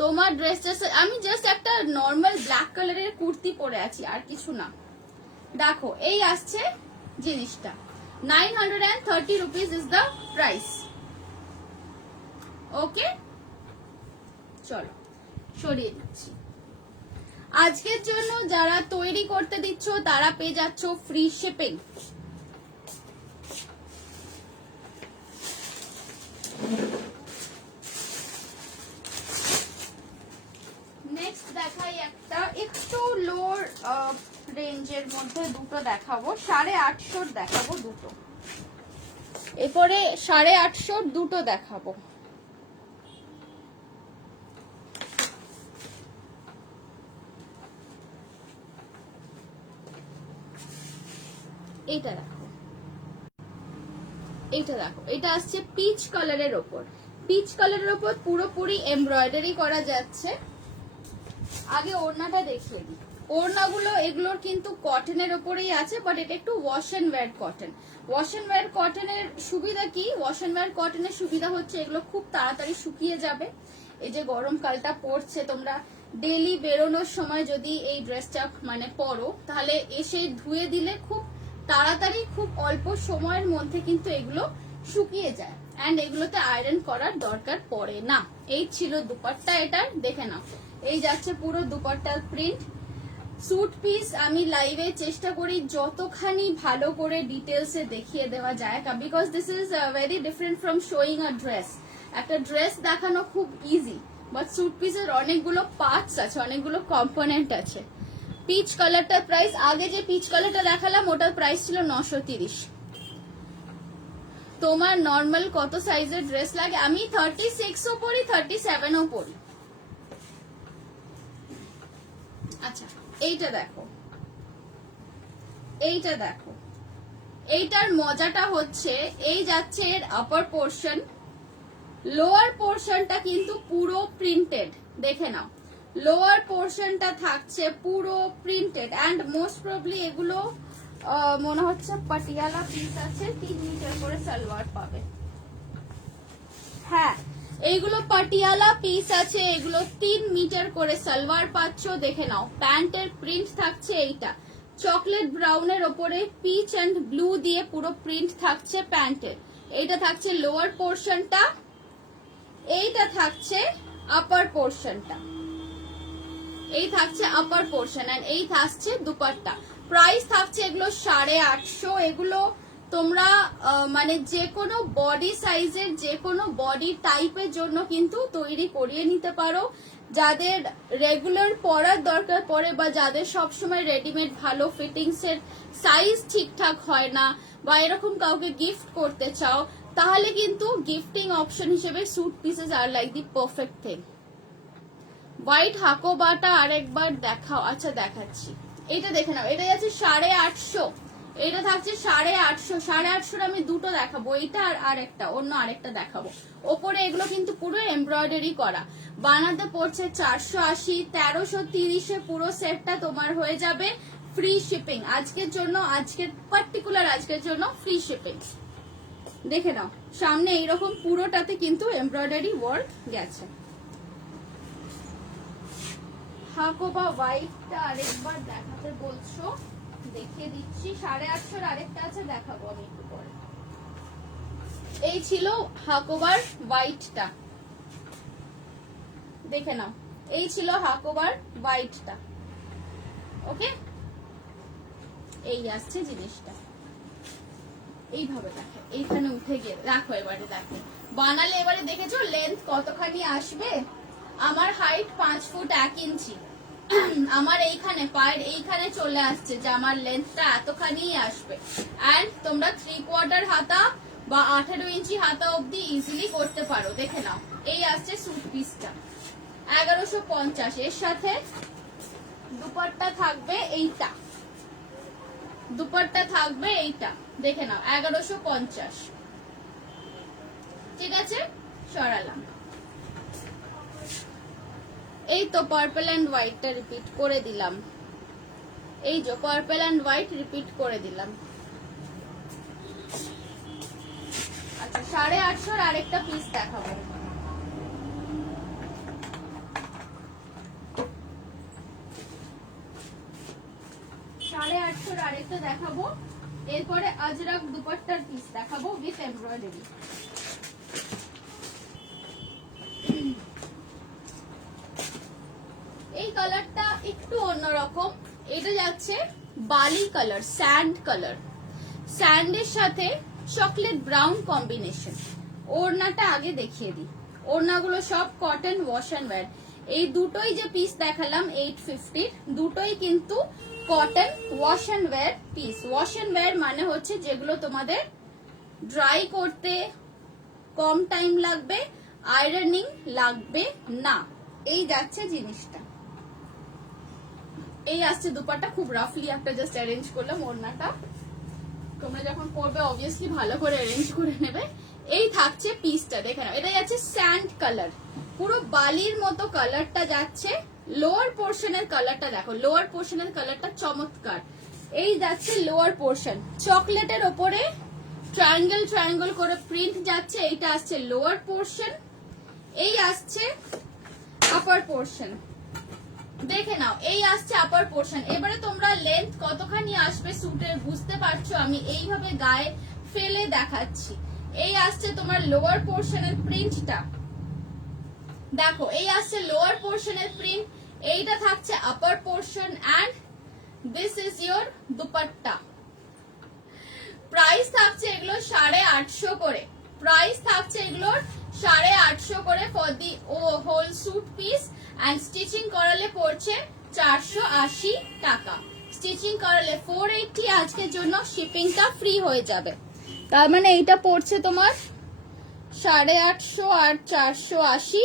তোমার ড্রেসটা, আমি জাস্ট একটা নর্মাল ব্ল্যাক কালারের কুর্তি পরে আছি, আর কিছু না। দেখো, এই আসছে জিনিসটা। 930 রুপিস ইজ দ্য প্রাইস। ওকে, চলো সরিয়ে দিচ্ছি। আজকের জন্য যারা তৈরি করতে দিচ্ছ তারা পেয়ে যাচ্ছ ফ্রি শিপিং। নেক্সট দেখাই একটা একটু লোর রেঞ্জের মধ্যে, দুটো দেখাবো। 850 দেখাবো দুটো। এরপরে 850 দুটো দেখাবো। এইটা দেখো, এইটা দেখো, এটা আসছে পিচ কালারের ওপর, পিচ কালারের ওপর পুরোপুরি এমব্রয়ডারি করা যাচ্ছে। আগে ওড়নাটা দেখিয়ে দিই। ওড়নাগুলো এগুলোর কিন্তু কটনের ওপরেই আছে, বাট এটা একটু wash and wear cotton. Wash and wear কটনের সুবিধা কি? ওয়াশ এন্ড ওয়্যার কটনের সুবিধা হচ্ছে এগুলো খুব তাড়াতাড়ি শুকিয়ে যাবে। এই যে গরমকালটা পড়ছে, তোমরা ডেলি বেরোনোর সময় যদি এই ড্রেসটা মানে পরো, তাহলে এসে ধুয়ে দিলে খুব তাড়াতাড়ি, খুব অল্প সময়ের মধ্যে কিন্তু এগুলো শুকিয়ে যায়। অ্যান্ড এগুলোতে আয়রন করার দরকার পড়ে না। এই ছিল দুপাট্টা এটার, দেখে নাও। এই যাচ্ছে পুরো দুপাট্টার প্রিন্ট। স্যুট পিস আমি লাইভে চেষ্টা করি যতখানি ভালো করে ডিটেলসে দেখিয়ে দেওয়া যায়, because this is very different from showing a dress. একটা ড্রেস দেখানো খুব ইজি, বাট স্যুট পিসের অনেকগুলো পার্টস আছে, অনেকগুলো কম্পোনেন্ট আছে। পিচ কালারটার প্রাইস, আগে যে পিচ কালারটা দেখালাম ওটার প্রাইস ছিল 930। তোমার নর্মাল কত সাইজের ড্রেস লাগে? আমি 36ও পরি, 37ও পরি। আচ্ছা, এইটা দেখো, এইটা দেখো, এইটার মজাটা হচ্ছে এই যাচ্ছে এর আপার পোর্শন, লোয়ার পোর্শনটা কিন্তু পুরো প্রিন্টেড। দেখে নাও, লোয়ার পোর্শনটা থাকছে পুরো প্রিন্টেড। অ্যান্ড মোস্ট প্রবলি এগুলো মনে হচ্ছে পাটিয়ালা পিস আছে, 3 মিটার করে সালোয়ার পাবে। হ্যাঁ, এইগুলো পাটিয়ালা পিস আছে, এগুলো 3 মিটার করে সালোয়ার পাচ্ছ। দেখে নাও, প্যান্টের প্রিন্ট থাকছে এইটা চকলেট ব্রাউনের ওপরে পিচ এন্ড ব্লু দিয়ে পুরো প্রিন্ট থাকছে প্যান্টের। এইটা থাকছে লোয়ার পোর্শনটা, এইটা থাকছে আপার পোর্শনটা, এই থাকছে আপার পোর্শন। এন্ড এই থাকছে দুপাট্টা। প্রাইস থাকছে এগুলো 850। এগুলো তোমরা মানে যে কোনো বডি সাইজের, যে কোনো বডি টাইপের জন্য কিন্তু তৈরি করিয়ে নিতে পারো। যাদের রেগুলার পরার দরকার পড়ে, বা যাদের সবসময় রেডিমেড ভালো ফিটিংস এর সাইজ ঠিকঠাক হয় না, বা এরকম কাউকে গিফট করতে চাও, তাহলে কিন্তু গিফটিং অপশন হিসেবে স্যুট পিসেস আর like the perfect thing. White হাকোবাটা আরেকবার দেখাও। আচ্ছা দেখাচ্ছি, এটা দেখে নাও। এটা যাচ্ছে 850, এটা থাকছে 850। 850 আমি দুটো দেখাবো, এইটা আর আরেকটা, অন্য আরেকটা দেখাবো। ওপরে এগুলো কিন্তু পুরো এমব্রয়ডারি করা, বানাতে পড়ছে 480। 1330-এ পুরো সেটটা তোমার হয়ে যাবে ফ্রি শিপিং। আজকের জন্য, আজকের পার্টিকুলার আজকের জন্য ফ্রি শিপিং। দেখে নাও, সামনে এইরকম পুরোটাতে কিন্তু এমব্রয়ডারি ওয়ার্ক গেছে। হাকোবা হোয়াইটটা আরেকবার দেখাতে বলছো, দেখিয়ে দিচ্ছি। 850 আরেকটা আছে, দেখাবো আমি একটু পরে। এই ছিল হাকোবার হোয়াইটটা, দেখে নাও। এই ছিল হাকোবার হোয়াইটটা। ওকে, এই আসছে জিনিসটা, এইভাবে দেখো, এইখানে উঠে গিয়ে রাখো। এবারে দেখো, বানালে এবারে দেখেছো লেন্থ কতখানি আসবে। আমার হাইট 5 ফুট 1 ইঞ্চি। আমার এইখানে পায়ের এইখানে চলে আসছে যে আমার লেন্থটা এতখানি আসবে। এন্ড তোমরা 3/4 হাতা বা 18 ইঞ্চি হাতা অবধি ইজিলি করতে পারো। দেখে নাও, এই আসছে স্যুট পিসটা 1150। এর সাথে দুপাট্টা থাকবে এইটা, দুপাট্টা থাকবে এইটা, দেখে নাও 1150। ঠিক আছে, সরালাম। এই তো পার্পল এন্ড হোয়াইটটা রিপিট করে দিলাম। এই যে পার্পল এন্ড হোয়াইট রিপিট করে দিলাম। আচ্ছা, 850 আরেকটা পিস দেখাবো। 850 আরেকটা দেখাবো। এরপরে আজরাক দুপাট্টার পিস দেখাবো উইথ এমব্রয়ডারি। এই কালারটা একটু অন্যরকম, এটা যাচ্ছে বালি কালার, স্যান্ড কালার, স্যান্ডের সাথে চকলেট ব্রাউন কম্বিনেশন। ওড়নাটা আগে দেখিয়ে দিই। ওড়নাগুলো সব কটন ওয়াশ এন্ড ওয়্যার। এই দুটোই যে পিস দেখালাম 850, দুটোই কিন্তু cotton wash and wear piece. Wash and wear মানে হচ্ছে যেগুলো তোমাদের ড্রাই করতে কম টাইম লাগবে, আয়রনিং লাগবে না। এই যাচ্ছে জিনিসটা, এই আসছে দুপাট্টা। খুব রাফলি একটা জাস্ট অ্যারেঞ্জ করলাম ওড়নাটা। তোমরা যখন পরবে অবভিয়াসলি ভালো করে অ্যারেঞ্জ করে নেবে। এই থাকছে পিসটা, দেখে নাও, এটা যাচ্ছে স্যান্ড কালার, পুরো বালির মতো কালারটা যাচ্ছে। লোয়ার পোর্শনের কালারটা দেখো, লোয়ার পোর্শনের কালারটা চমৎকার। এই যাচ্ছে লোয়ার পোর্শন, চকলেটের ওপরে ট্রায়াঙ্গেল ট্রায়াঙ্গেল করে প্রিন্ট যাচ্ছে, এইটা আসছে লোয়ার পোর্শন। এই আসছে আপার পোর্শন, দেখে নাও, এই আসছে আপার পোর্শন। এবারে তোমরা লেন্থ কতখানি আসবে স্যুটের বুঝতে পারছো, আমি এইভাবে গায়ে ফেলে দেখাচ্ছি। এই আসছে তোমার লোয়ার পোর্শনের প্রিন্টটা, দেখো, এই আসছে লোয়ার পোর্শনের প্রিন্ট, এইটা থাকছে upper portion, and this is your dupatta. Price থাকছে এগুলো 850 করে, প্রাইস থাকছে এগুলোর 850 করে for the whole suit piece. And stitching করালে পড়ছে 480 টাকা, স্টিচিং করালে 480। আজকের জন্য শিপিংটা ফ্রি হয়ে যাবে, তার মানে এইটা পড়ছে তোমার 850 আর 480,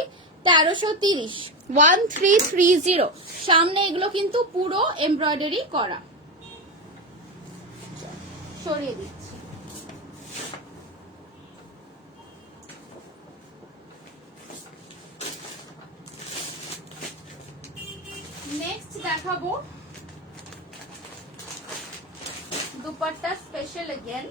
1330, 1330। সামনে এগুলো কিন্তু পুরো এমব্রয়ডারি করা, সরিয়ে দিচ্ছি। নেক্সট দেখাবো দুপাট্টা স্পেশাল এগেন,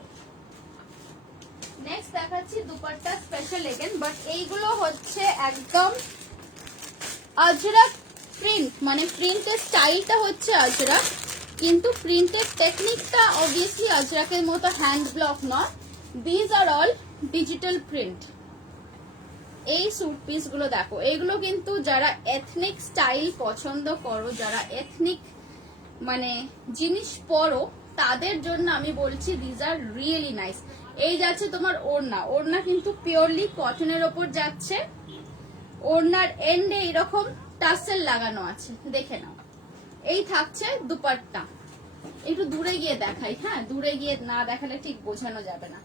নেক্সট দেখাচ্ছি দুপাট্টা স্পেশাল এগেন, বাট এইগুলো হচ্ছে একদম আজরাক প্রিন্ট, মানে প্রিন্টের স্টাইলটা হচ্ছে আজরাক, কিন্তু প্রিন্টের টেকনিকটা অবভিয়াসলি আজরাকের মতো হ্যান্ড ব্লক নয়। These are all digital print. এই স্যুট পিস গুলো দেখো, এইগুলো কিন্তু যারা এথনিক স্টাইল পছন্দ করো, যারা এথনিক মানে জিনিস পরো, তাদের জন্য আমি বলছি দিজ আর রিয়েলি নাইস। এই যাচ্ছে তোমার ওড়না, ওড়না কিন্তু পিওরলি কটনের ওপর যাচ্ছে, ওড়নার এন্ডে এরকম টাসেল লাগানো আছে, দেখে নাও। এই থাকছে দুপাট্টা, একটু দূরে গিয়ে দেখাই, হ্যাঁ দূরে গিয়ে না দেখালে ঠিক বোঝানো যাবে না।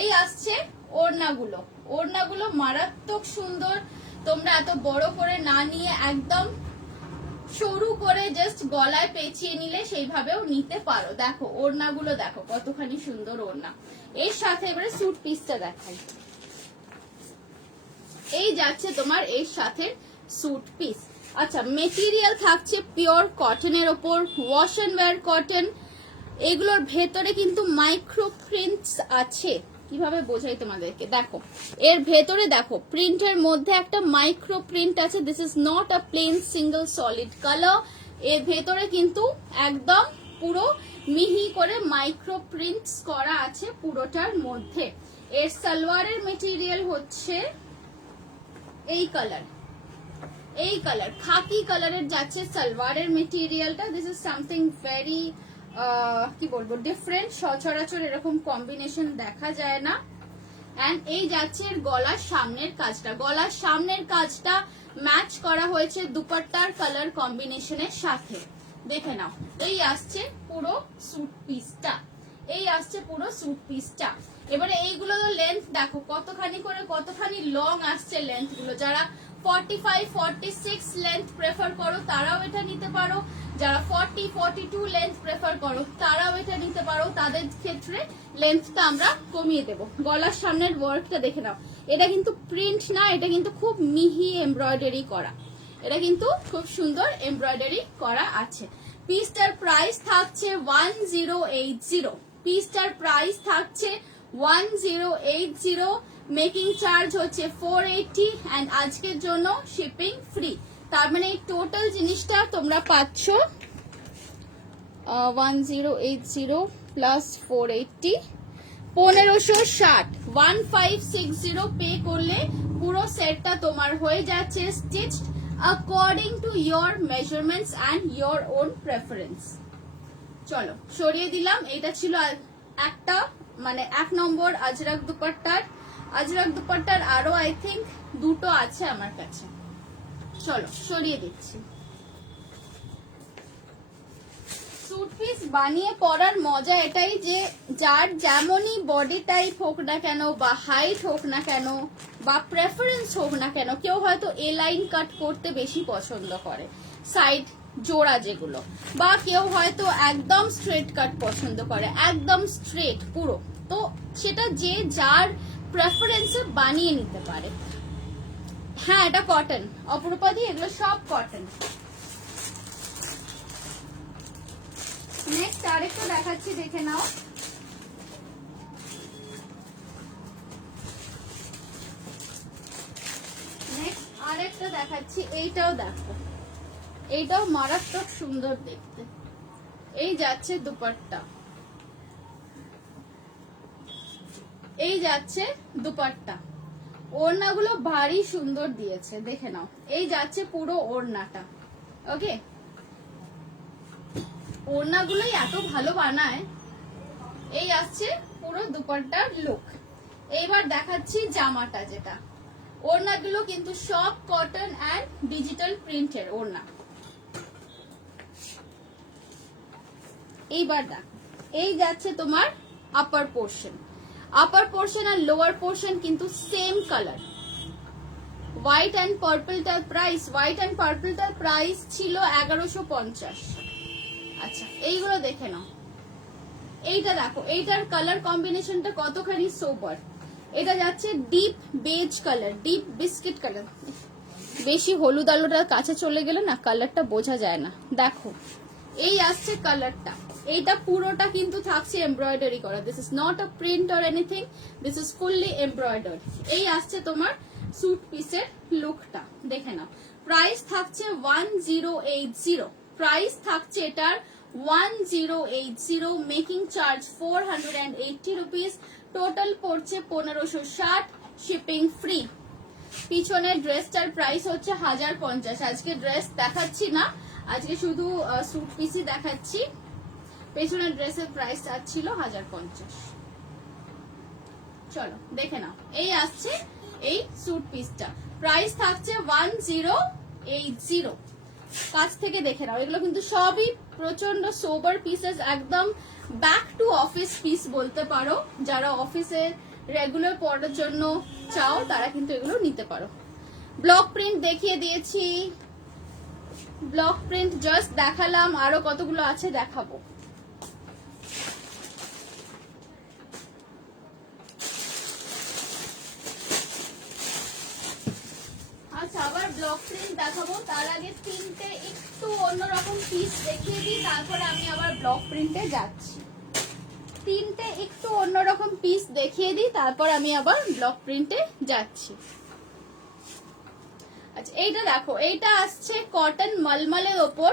এই আসছে ওড়নাগুলো, ওড়নাগুলো মারাত্মক সুন্দর, তোমরা এত বড় করে না নিয়ে একদম সরু করে জাস্ট গলায় পেঁচিয়ে নিলে সেইভাবেও নিতে পারো। দেখো ওড়নাগুলো দেখো কতখানি সুন্দর ওড়না। এর সাথে এবারে স্যুট পিসটা দেখাই, এই যাচ্ছে তোমার এর সাথে স্যুট পিস। আচ্ছা, মেটেরিয়াল থাকছে পিওর কটনের ওপর, ওয়াশ এন্ড ওয়্যার কটন। এগুলোর ভেতরে কিন্তু মাইক্রো প্রিন্টস আছে, কিভাবে বোঝাই তোমাদেরকে, দেখো এর ভেতরে দেখো প্রিন্টের মধ্যে একটা মাইক্রো প্রিন্ট আছে। This is not a plain single solid colour, এর ভেতরে কিন্তু একদম পুরো মিহি করে মাইক্রো প্রিন্টস করা আছে পুরোটার মধ্যে। এর সালোয়ারের মেটেরিয়াল হচ্ছে এই কালার, এই কালার খাকি কালারের যাচ্ছে সালোয়ারের মেটেরিয়ালটা। দিস ইজ সামথিং ভেরি কি বলবো ডিফারেন্ট, সচরাচর এরকম কম্বিনেশন দেখা যায় না। এন্ড এই যাচ্ছে এর গলার সামনের কাজটা, গলার সামনের কাজটা ম্যাচ করা হয়েছে দুপাট্টার কালার কম্বিনেশনের সাথে, দেখে নাও। এই আসছে পুরো স্যুট পিসটা, এই আসছে পুরো স্যুট পিসটা। এবারে এইগুলো লেন্থ দেখো কতখানি করে, কতখানি লং আসছে লেন্থ গুলো। যারা 45, 46 লেন্থ প্রেফার করো তারাও এটা নিতে পারো, যারা 40, 42 লেন্থ প্রেফার করো তারাও এটা নিতে পারো। তাদের ক্ষেত্রে লেন্থটা আমরা কমিয়ে দেব। গলার সামনের ওয়ার্কটা দেখে নাও, এটা কিন্তু প্রিন্ট না, এটা কিন্তু খুব মিহি এমব্রয়ডারি করা, এটা কিন্তু খুব সুন্দর এমব্রয়ডারি করা আছে। পিসটার প্রাইস থাকছে 1080, পিসটার প্রাইস থাকছে 1080, মেকিং চার্জ হচ্ছে 480 এন্ড আজকের জন্য শিপিং ফ্রি। তার মানে এই টোটাল জিনিসটা তোমরা পাচ্ছ 1080 প্লাস 480, 1560, 1560 পে করলে পুরো সেটটা তোমার হয়ে যাচ্ছে stitched according to your measurements and your own preference। চলো সরিয়ে দিলাম। এটা ছিল একটা মানে 1 নম্বর আজরাক দুপাট্টার। আজরাক দুপাট্টার আরো আই থিঙ্ক দুটো আছে আমার কাছে, চলো সরিয়ে দিচ্ছি। স্যুট পিস বানিয়ে পরার মজা এটাই যে যার যেমনই বডি টাইপ হোক না কেন, বা হাইট হোক না কেন, বা প্রেফারেন্স হোক না কেন, কেউ হয়তো এ লাইন কাট করতে বেশি পছন্দ করে, সাইড জোড়া যেগুলো, বা কেউ হয়তো একদম স্ট্রেট কাট পছন্দ করে, একদম স্ট্রেট পুরো, তো সেটা যে যার প্রেফারেন্সে বানিয়ে নিতে পারে। হ্যাঁ এটা কটন অপরূপাদি, এগুলো সব কটন। নেক্সট আরেকটা দেখাচ্ছি, দেখে নাও। নেক্সট আরেকটা দেখাচ্ছি, এইটাও দেখো, এইটাও মারাত্মক সুন্দর দেখতে। এই যাচ্ছে দুপাট্টা, এই যাচ্ছে দুপাট্টা, ওড়নাগুলো ভারী সুন্দর দিয়েছে, দেখে নাও। এই যাচ্ছে পুরো ওড়নাটা, ওকে। ওড়নাগুলোই এত ভালো বানায়। এই আসছে পুরো দুপাট্টার লুক। এইবার দেখাচ্ছি জামাটা, যেটা ওড়নাগুলো কিন্তু সব কটন অ্যান্ড ডিজিটাল প্রিন্টের ওড়না। এইবার দেখ, এই যাচ্ছে তোমার আপার পোর্শন, আপার পোর্শন আর লোয়ার পোর্শন কিন্তু সেম কালার। হোয়াইট অ্যান্ড পার্পলটার প্রাইস, হোয়াইট অ্যান্ড পার্পলটার প্রাইস ছিল 1150। আচ্ছা এইগুলো দেখে নাও। এইটা দেখো, এইটার কালার কম্বিনেশনটা কতখানি সোবার। এটা যাচ্ছে deep beige colour, deep biscuit colour. বেশি হলুদ আলোটার কাছে চলে গেলে না কালারটা বোঝা যায় না। দেখো এই আসছে কালারটা, এইটা পুরোটা কিন্তু থাকছে এমব্রয়ডারি করা। This is not a print or anything, this is fully embroidery. এই আসছে তোমার স্যুট পিসের লুকটা, দেখে নাও। প্রাইস থাকছে 1080, প্রাইস থাকছে এটার 1080, মেকিং চার্জ 480 রুপিস, টোটাল পড়ছে 1560, শিপিং ফ্রি। পিছনের ড্রেসটার প্রাইস হচ্ছে 1050। আজকে ড্রেস দেখাচ্ছি না, আজকে শুধু স্যুট পিসই দেখাচ্ছি। পেছনের ড্রেসের প্রাইস ছিল 1050। চলো দেখে নাও, এই আসছে এই স্যুট পিসটা, প্রাইস থাকছে 1080। কাছ থেকে দেখে নাও, এগুলো কিন্তু সবই প্রচন্ড সোবার পিসেস, একদম ব্যাক টু অফিস পিস বলতে পারো। যারা অফিসে রেগুলার পরার জন্য চাও তারা কিন্তু এগুলো নিতে পারো। ব্লক প্রিন্ট দেখিয়ে দিয়েছি, ব্লক প্রিন্ট জাস্ট দেখালাম, আরো কতগুলো আছে দেখাবো। আচ্ছা আবার ব্লক প্রিন্ট দেখাবো, তার আগে তিনটে একটু অন্যরকম পিস দেখিয়ে দিই, তারপরে আমি আবার ব্লক প্রিন্টে যাচ্ছি। তিনটে একটু অন্যরকম পিস দেখিয়ে দিই, তারপর আমি আবার ব্লক প্রিন্টে যাচ্ছি। আচ্ছা এইটা দেখো, এইটা আসছে কটন মলমলের ওপর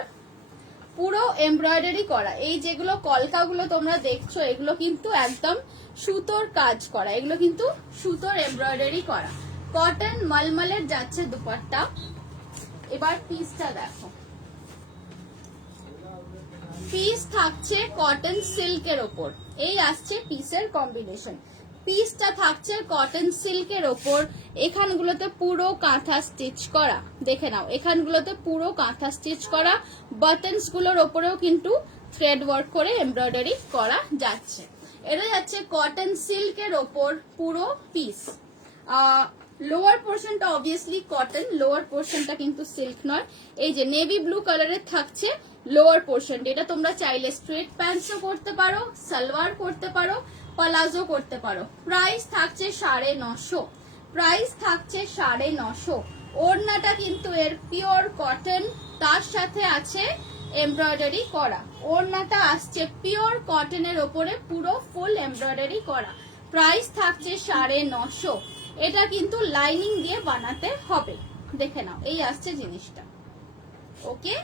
পুরো এমব্রয়ডারি করা। এই যেগুলো কলকাগুলো তোমরা দেখছো এগুলো কিন্তু একদম সুতোর কাজ করা, এগুলো কিন্তু সুতোর এমব্রয়ডারি করা। কটন মলমলের যাচ্ছে দুপাট্টা। এবার পিসটা দেখো, পিস থাকছে কটন সিল্কের ওপর। এই আসছে পিসের কম্বিনেশন, পিসটা থাকছে কটন সিল্কের ওপর। এখানগুলোতে পুরো কাঁথা স্টিচ করা, দেখে নাও, এখানগুলোতে পুরো কাঁথা স্টিচ করা। বাটনস গুলোর ওপরেও কিন্তু থ্রেড ওয়ার্ক করে এমব্রয়ডারি করা যাচ্ছে। এটা যাচ্ছে কটন সিল্কের ওপর পুরো পিস। লোয়ার পোর্শনটা অবভিয়াসলি কটন, লোয়ার পোর্শনটা কিন্তু সিল্ক নয়। এই যে নেভি ব্লু কালারের থাকছে লোয়ার পোর্শনটা, এটা তোমরা চাইলে স্ট্রেট প্যান্টসও করতে পারো, সালোয়ার করতে পারো, প্লাজো করতে পারো। প্রাইস থাকছে 950, প্রাইস থাকছে 950। ওড়নাটা কিন্তু এর পিওর কটন, তার সাথে আছে এমব্রয়ডারি করা। ওড়নাটা আসছে পিওর কটনের ওপরে পুরো ফুল এমব্রয়ডারি করা। প্রাইস থাকছে 950। এটা কিন্তু লাইনিং দিয়ে বানাতে হবে, দেখে নাও। এই আসছে জিনিসটা, ওকে।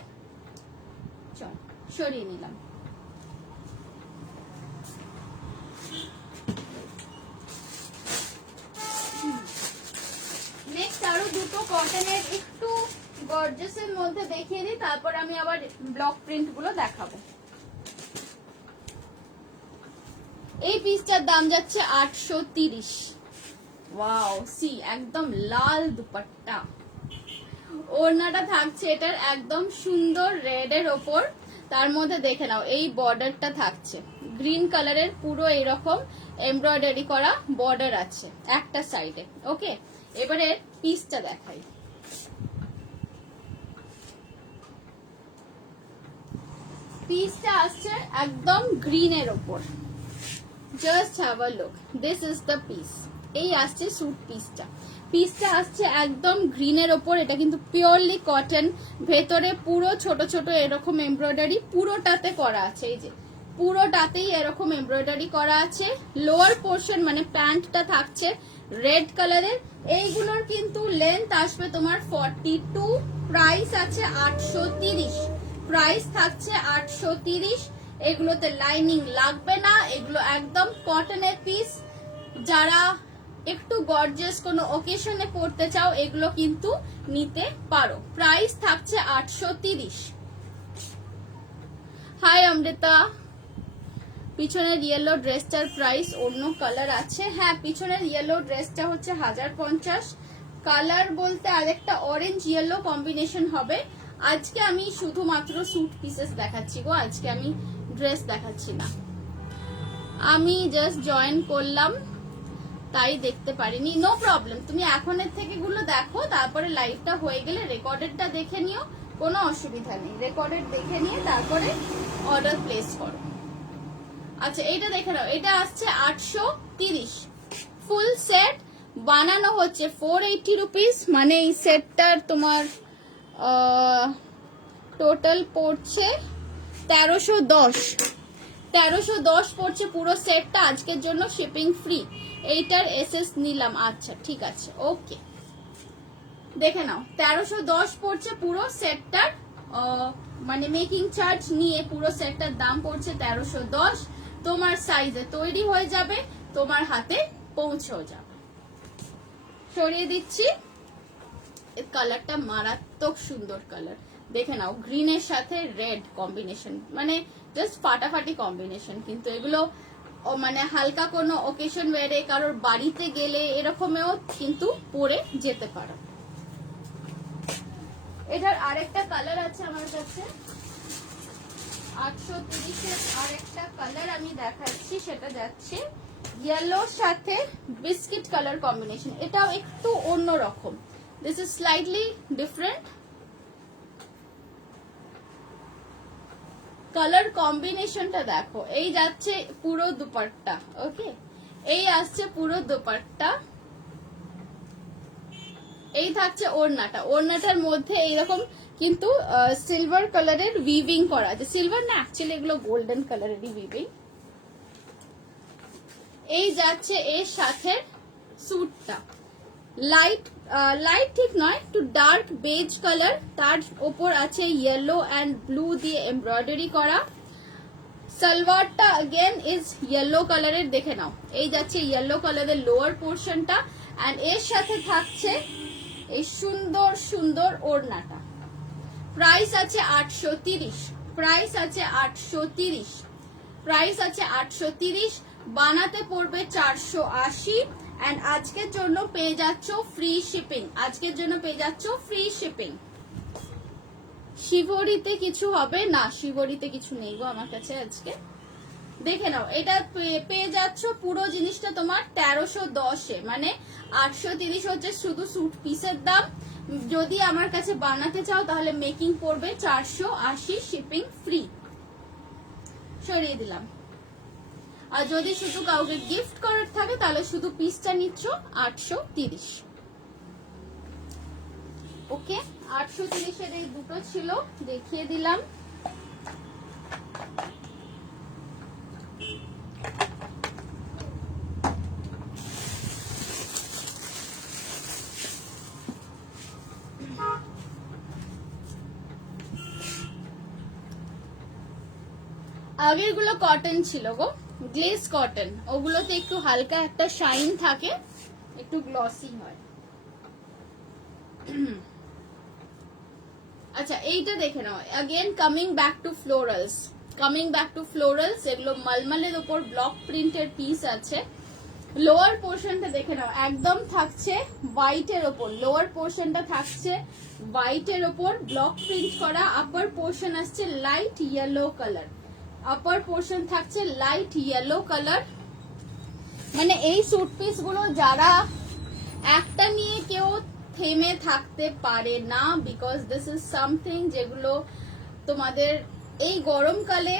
চল সরিয়ে নিলাম। নেক্সট আরো দুটো কটনের একটু গর্জিয়াসের মধ্যে দেখিয়ে দিই, তারপর আমি আবার ব্লক প্রিন্ট গুলো দেখাবো। এই পিসটার দাম যাচ্ছে 830। ওয়াও, সি একদম লাল দুপাট্টা। ওড়নাটা থাকছে এটার একদম সুন্দর রেড এর ওপর, তার মধ্যে দেখে নাও এই বর্ডারটা থাকছে গ্রিন কালারের, পুরো এইরকম এমব্রয়ডারি করা বর্ডার আছে একটা সাইডে, ওকে। এবারে পিসটা দেখাই। পিসটা আসছে একদম গ্রিনের ওপর, just have a look, this is the piece. এই আসছে স্যুট পিসটা, পিসটা আসছে একদম গ্রিনের ওপর। এটা কিন্তু পিওরলি কটন, ভেতরে পুরো ছোট ছোট এরকম এমব্রয়ডারি পুরোটাতে করা আছে, এই যে পুরোটাতেই এরকম এমব্রয়ডারি করা আছে। লোয়ার পোর্শন মানে প্যান্টটা থাকছে রেড কালারের। এইগুলোর কিন্তু লেন্থ আসবে তোমার 42, প্রাইস আছে 830, প্রাইস থাকছে 830। এগুলোতে লাইনিং লাগবে না, এগুলো একদম কটনের পিস। যারা একটু গর্জিয়াস কোনো ওকেশনে পড়তে চাও এগুলো কিন্তু নিতে পারো। প্রাইস থাকছে 830। হাই অমৃতা, পিছনের ইয়েলো ড্রেসটার প্রাইস অন্য কালার আছে। হ্যাঁ, পিছনের ইয়েলো ড্রেসটা হচ্ছে 1050। কালার বলতে আরেকটা অরেঞ্জ ইয়েলো কম্বিনেশন হবে। আজকে আমি শুধুমাত্র স্যুট পিসেস দেখাচ্ছি গো, আজকে আমি ড্রেস দেখাচ্ছি না। আমি জাস্ট জয়েন করলাম তাই দেখতে পারিনি, নো প্রবলেম। তুমি এখনের থেকে গুলো দেখো, তারপরে লাইভটা হয়ে গেলে রেকর্ডেডটা দেখে নিও, কোনো অসুবিধা নেই। রেকর্ডেড দেখে নিয়ে তারপরে অর্ডার প্লেস করো। আচ্ছা, এইটা দেখে নাও, এটা আসছে 830। ফুল সেট বানানো হচ্ছে 480 রুপিস, মানে এই সেটটার তোমার টোটাল পড়ছে 1310 পড়ছে পুরো সেটটা। আজকের জন্য শিপিং ফ্রি। এইটার এসএস নিলাম, আচ্ছা ঠিক আছে, ওকে। দেখে নাও 1310 পড়ছে পুরো সেটটার, মানে মেকিং চার্জ নিয়ে পুরো সেটটার দাম পড়ছে 1310। তোমার সাইজে তৈরি হয়ে যাবে, তোমার হাতে পৌঁছেও যাবে। সরিয়ে দিচ্ছি। এর কালারটা মারাত্মক সুন্দর কালার, দেখে নাও, গ্রিনের সাথে রেড কম্বিনেশন, মানে জাস্ট ফাটাফাটি কম্বিনেশন। কিন্তু এগুলো মানে হালকা কোনো ওকেশন ওয়ারে, কারোর বাড়িতে গেলে এরকমেও কিন্তু পরে যেতে পারো। এটার আরেকটা কালার আছে আমার কাছে, 830-এর আরেকটা কালার আমি দেখাচ্ছি, সেটা যাচ্ছে ইয়েলোর সাথে বিস্কিট কালার কম্বিনেশন। এটাও একটু অন্য রকম, this is slightly different colour কম্বিনেশনটা। দেখো, এই যাচ্ছে পুরো দুপাট্টা, ওকে, এই আসছে পুরো দুপাট্টা, এই থাকছে ওড়নাটা। ওড়নাটার মধ্যে এইরকম কিন্তু সিলভার কালারের উইভিং করা আছে, সিলভার না অ্যাকচুয়ালি এগুলো গোল্ডেন কালারেরই উইভিং। এই যাচ্ছে এর সাথে স্যুটটা, লাইট ঠিক নয়, একটু ডার্ক বেজ কালার, তার ওপর আছে ইয়েলো অ্যান্ড ব্লু দিয়ে এমব্রয়ডারি করা। সালোয়ারটা अगेन ইজ ইয়েলো কালারের, দেখে নাও, এই যাচ্ছে ইয়েলো কালারের লোয়ার পোর্শনটা, অ্যান্ড এর সাথে থাকছে এই সুন্দর সুন্দর ওড়নাটা। প্রাইস আছে 830, প্রাইস আছে 830, প্রাইস আছে 830। বানাতে পড়বে 480, এন্ড আজকের জন্য পেয়ে যাচ্ছ ফ্রি শিপিং, আজকের জন্য পেয়ে যাচ্ছ ফ্রি শিপিং। শিবরিতে কিছু হবে না, শিবরিতে কিছু নেই গো আমার কাছে আজকে। দেখে নাও, এটা পেয়ে যাচ্ছ পুরো জিনিসটা তোমার 1310-এ, মানে 830 হচ্ছে শুধু স্যুট পিসের দাম। যদি আমার কাছে বানাতে চাও তাহলে মেকিং পড়বে 480, শিপিং ফ্রি। সরিয়ে দিলাম। আর যদি শুধু কাউকে গিফট করার থাকে তাহলে শুধু পিসটা নিচ্ছ 830। ওকে, 830-এর এই দুটো ছিল, দেখিয়ে দিলাম। আগের গুলো কটন ছিল গো, গ্লেজ কটন, ওগুলোতে একটু হালকা একটা শাইন থাকে, একটু গ্লসি হয়। আচ্ছা, এইটা দেখে নাও, again coming back to florals, coming back to florals. এগুলো মালমালের উপর ব্লক প্রিন্টের পিস আছে। লোয়ার পোর্শনটা দেখে নাও, একদম থাকছে হোয়াইটের ওপর, লোয়ার পোর্শনটা থাকছে হোয়াইটের ওপর ব্লক প্রিন্ট করা। আপার পোর্শন আসছে লাইট ইয়েলো কালার, আপার পোর্শন থাকছে লাইট ইয়েলো কালার। মানে এই স্যুট পিস গুলো যারা একটা নিয়ে কেউ থেমে থাকতে পারে না, বিকজ দিস ইজ সামথিং যেগুলো তোমাদের এই গরমকালে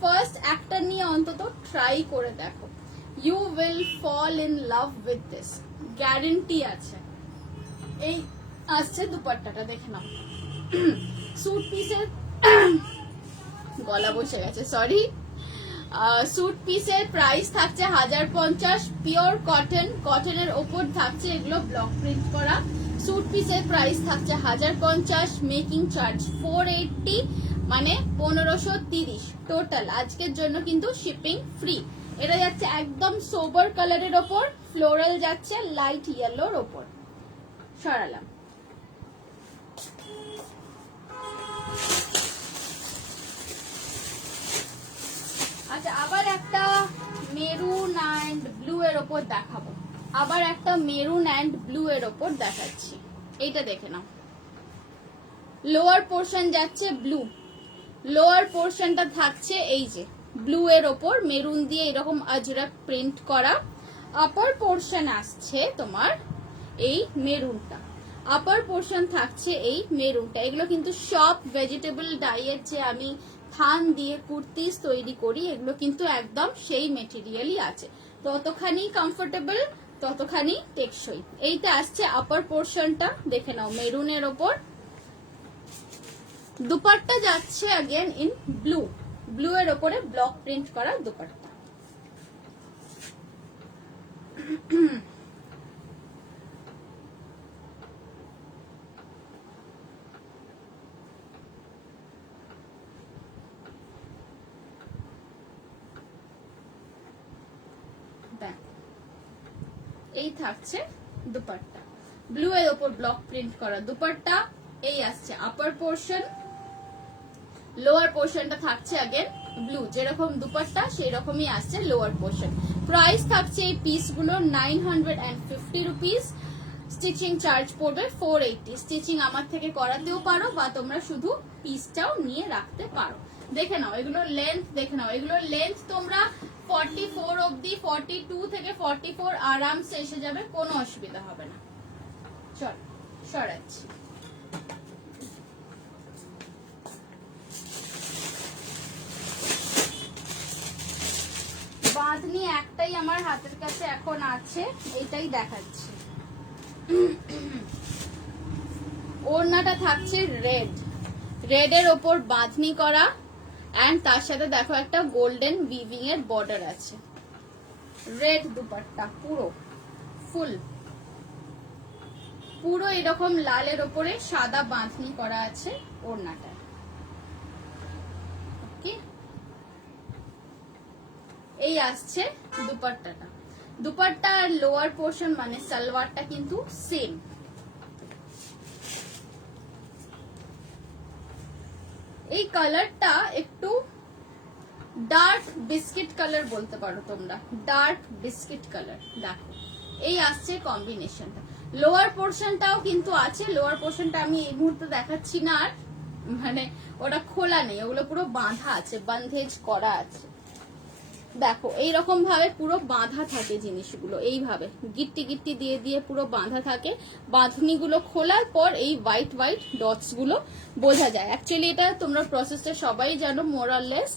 ফার্স্ট একটা নিয়ে অন্তত ট্রাই করে দেখো, you will fall in love with this, guarantee আছে। এই আসছে দুপাট্টাটা, দেখে নাও। স্যুট পিসের গলা বসে গেছে, সরি। স্যুট পিসের প্রাইস থাকছে 1050, পিওর কটন, কটনের ওপর থাকছে এগুলো ব্লক প্রিন্ট করা। স্যুট পিসের প্রাইস থাকছে 1050, মেকিং চার্জ 480, মানে 1530 টোটাল। আজকের জন্য কিন্তু শিপিং ফ্রি। এটা যাচ্ছে একদম সোবার কালারের ওপর, ফ্লোরাল যাচ্ছে লাইট ইয়েলোর ওপর। সরালাম। আচ্ছা, আবার একটা মেরুন অ্যান্ড ব্লু এর ওপর দেখাবো, আবার একটা মেরুন অ্যান্ড ব্লু এর ওপর দেখাচ্ছি। এইটা দেখে নাও, লোয়ার পোর্শন যাচ্ছে ব্লু, লোয়ার পোর্শনটা থাকছে এই যে ব্লু এর ওপর মেরুন দিয়ে এরকম আজরাক প্রিন্ট করা। আপার পোর্শন আসছে তোমার এই মেরুনটা, আপার পোর্শন থাকছে এই মেরুনটা। এগুলো কিন্তু সব ভেজিটেবল ডাইয়ের যে আমি থান দিয়ে কুর্তিস তৈরি করি, এগুলো কিন্তু একদম সেই মেটেরিয়ালই আছে। ততখানি কমফোর্টেবল, ততখানি টেকসই। এইটা আসছে আপার পোর্শনটা, দেখে নাও মেরুনের ওপর। দুপাট্টা যাচ্ছে अगेन ইন ব্লু, ব্লু এর ওপরে ব্লক প্রিন্ট করা দুপাট্টা। এই থাকছে দুপাট্টা, ব্লু এর ওপর ব্লক প্রিন্ট করা দুপাট্টা। এই আসছে আপার পোর্শন, লোয়ার পোর্শনটা থাকছে अगेन ব্লু, যেরকম দুপাট্টা সেই রকমই আসছে লোয়ার পোর্শন। প্রাইস থাকছে এই পিসগুলো 950 রুপিস, স্টিচিং চার্জ পড়বে 480। স্টিচিং আমার থেকে করাতেও পারো বা তোমরা শুধু পিসটাও নিয়ে রাখতে পারো। দেখে নাও এগুলো লেন্থ, দেখে নাও এগুলো লেন্থ তোমরা 44 অবধি, 42 থেকে 44 আরামসে এসে যাবে, কোনো অসুবিধা হবে না। চল সরাচ্ছি। বাঁধনি একটাই আমার হাতের কাছে এখন আছে, এইটাই দেখাচ্ছি। ওড়নাটা থাকছে রেড, রেডের ওপর বাঁধনি করা, এন্ড তার সাথে দেখো একটা গোল্ডেন উইভিং এর বর্ডার আছে। রেড দুপাট্টা পুরো ফুল, পুরো এরকম লালের ওপরে সাদা বাঁধনি করা আছে ওড়নাটা। ওকে, এই আসছে দুপাট্টাটা। দুপাট্টা আর লোয়ার পোর্শন মানে সালোয়ারটা কিন্তু সেম। এই কালারটা একটু ডার্ক বিস্কিট কালার বলতে পারো তোমরা, ডার্ক বিস্কিট কালার। দেখো এই আসছে কম্বিনেশনটা। লোয়ার পোর্শনটাও কিন্তু আছে, লোয়ার পোর্শনটা আমি এই মুহূর্তে দেখাচ্ছি না, আর মানে ওটা খোলা নেই, ওগুলো পুরো বাঁধা আছে, বন্ধেজ করা আছে। দেখো এইরকম ভাবে পুরো বাঁধা থাকে জিনিসগুলো, এইভাবে গিট্টি গিট্টি দিয়ে দিয়ে পুরো বাঁধা থাকে। বাঁধনিগুলো খোলার পর এই হোয়াইট হোয়াইট ডটস গুলো বোঝা যায়। অ্যাকচুয়ালি এটা তোমরা প্রসেসটা সবাই জানো মোর অর লেস।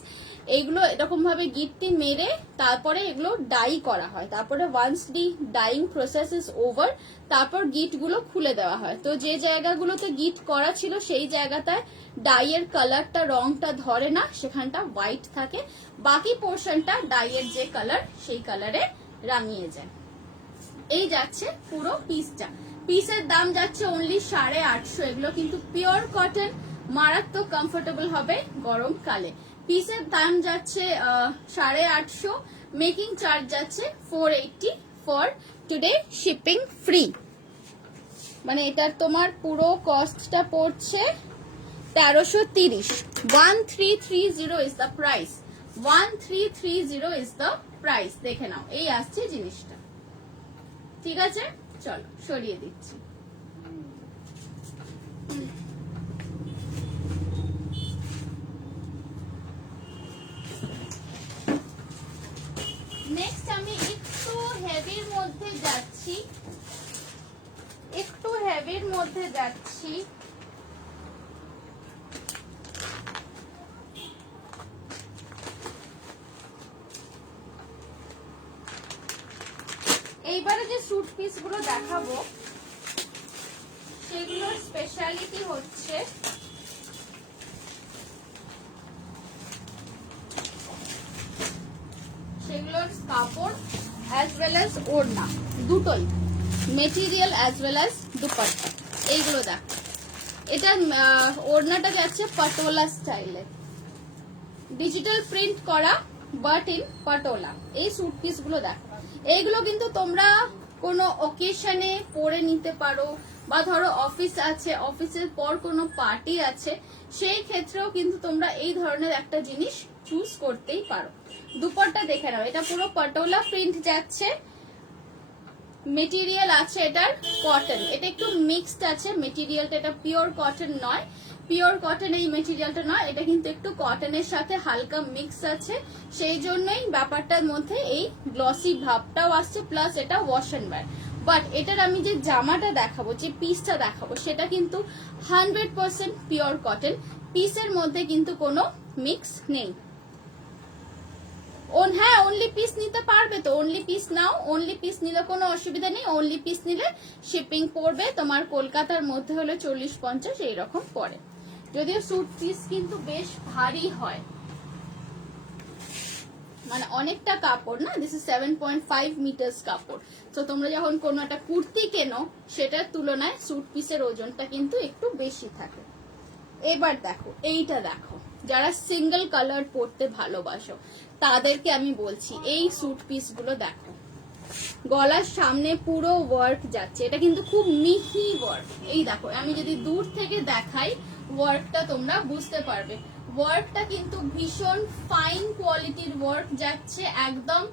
এইগুলো এরকম ভাবে গিট্টি মেরে তারপরে এগুলো ডাই করা হয়, তারপরে once the dyeing process is over তারপর গিট গুলো খুলে দেওয়া হয়। তো যে জায়গাগুলোতে গিট করা ছিল সেই জায়গাটায় ডাইয়ের কালারটা রংটা ধরে না, সেখানটা হোয়াইট থাকে, বাকি পোর্শনটা ডাইয়ের যে কালার সেই কালারে রাঙিয়ে যায়। এই যাচ্ছে পুরো পিসটা, পিসের দাম যাচ্ছে অনলি 850। এগুলো কিন্তু পিওর কটন, মারাত্মক কমফোর্টেবল হবে গরমকালে। পিসের দাম যাচ্ছে 850, মেকিং চার্জ যাচ্ছে 480 ফর টুডে, শিপিং ফ্রি। মানে এটার তোমার পুরো কস্টটা পড়ছে 1330। 1330 is the price, 1330 is the price. দেখে নাও এই আসছে জিনিসটা, ঠিক আছে? চলো সরিয়ে দিচ্ছি। নেক্সট আমি একটু হেভির মধ্যে যাচ্ছি, একটু হেভির মধ্যে যাচ্ছি। এইবারে যে স্যুট পিস গুলো দেখাবো সেগুলোর স্পেশালিটি হচ্ছে সেগুলোর কাপড় অ্যাজ ওয়েল অ্যাজ ওড়না দুটোই, material as well as dupatta. এইগুলো দেখ, এটা ওড়নাটা যাচ্ছে পাটোলা স্টাইলে, ডিজিটাল প্রিন্ট করা বাট ইন পাটোলা। এই স্যুট পিস গুলো দেখো, এইগুলো কিন্তু তোমরা কোনো অকেশনে পরে নিতে পারো, বা ধরো অফিস আছে, অফিসের পর কোনো পার্টি আছে, সেই ক্ষেত্রেও কিন্তু তোমরা এই ধরনের একটা জিনিস চুজ করতেই পারো। দুপাট্টা দেখে নাও, এটা পুরো পাটোলা প্রিন্ট যাচ্ছে, মেটেরিয়াল আছে এটার কটন, এটা একটু মিক্সড আছে মেটেরিয়ালটা, এটা পিওর কটন নয়, পিওর কটন এই মেটেরিয়ালটা নয়, এটা কিন্তু একটু কটনের সাথে হালকা মিক্স আছে, সেই জন্যই ব্যাপারটার মধ্যে এই গ্লসি ভাবটাও আসছে, প্লাস এটা ওয়াশ অ্যান্ড ওয়্যার। বাট এটার আমি যে জামাটা দেখাবো, যে পিসটা দেখাবো, সেটা কিন্তু 100% পিওর কটন, পিসের মধ্যে কিন্তু কোনো মিক্স নেই। হ্যাঁ, অনলি পিস নিতে পারবে তো, অনলি পিস নাও, অনলি পিস নিলে কোনো অসুবিধা নেই, অনলি পিস নিলে শিপিং পড়বে তোমার কলকাতার মধ্যে হলে 40-50 এইরকম পড়ে, যদিও স্যুট পিস কিন্তু বেশ ভারী হয়, মানে অনেকটা কাপড় না, দিস ইজ 7.5 মিটার্স কাপড়। তো তোমরা যখন কোনো একটা কুর্তি কেনো সেটার তুলনায় স্যুট পিসের ওজনটা কিন্তু একটু বেশি থাকে। এবার দেখো, এইটা দেখো, যারা সিঙ্গেল কালার পরতে ভালোবাসো তাদেরকে আমি বলছি, এই স্যুট পিস গুলো দেখো, গলার সামনে পুরো ওয়ার্ক যাচ্ছে, এটা কিন্তু খুব মিহি ওয়ার্ক। এই দেখো, আমি যদি দূর থেকে দেখাই ওয়ার্কটা তোমরা বুঝতে পারবে, ওয়ার্কটা কিন্তু ভীষণ ফাইন কোয়ালিটির ওয়ার্ক যাচ্ছে, একদম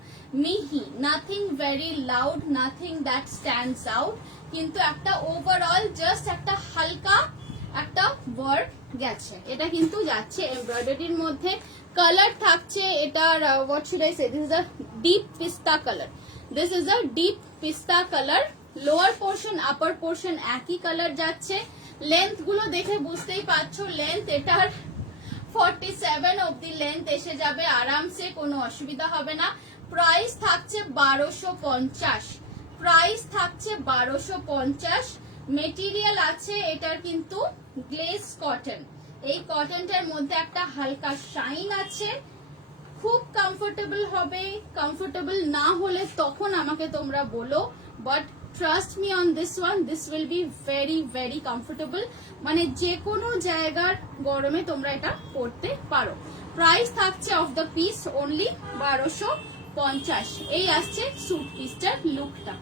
মিহি, nothing very loud, nothing that stands out, কিন্তু একটা ওভারঅল জাস্ট একটা হালকা একটা ওয়ার্ক গেছে। এটা কিন্তু যাচ্ছে এমব্রয়ডারির মধ্যে, কালার থাকছে এটার what should I say, this is a deep pista colour, this is a deep pista colour, lower portion upper portion একই কালার যাচ্ছে। লেন্থ গুলো দেখে বুঝতেই পারছো, লেন্থ এটার 47 অব্দি লেন্থ এসে যাবে আরামসে, কোনো অসুবিধা হবে না। প্রাইস থাকছে 1250, প্রাইস থাকছে 1250। মেটেরিয়াল আছে এটার কিন্তু গ্লেজ কটন, এই কটনটার মধ্যে একটা হালকা শাইন আছে, খুব কমফোর্টেবল হবে। কমফোর্টেবল না হলে তখন আমাকে তোমরা বলো, but trust me on this one, this will be very very comfortable, মানে যে কোনো জায়গার গরমে তোমরা এটা পরতে পারো। প্রাইস থাকছে অফ দ্য পিস অনলি 1250। এই আসছে স্যুট পিসটার লুকটা,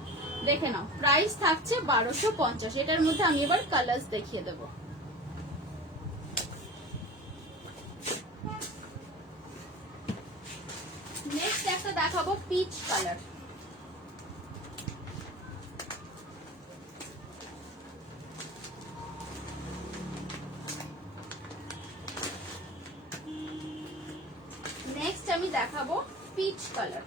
দেখে নাও, প্রাইস থাকছে 1250। এটার মধ্যে আমি এবার কালার্স দেখিয়ে দেবো। নেক্সট একটা দেখাবো পিচ কালার, নেক্সট আমি দেখাবো পিচ কালার।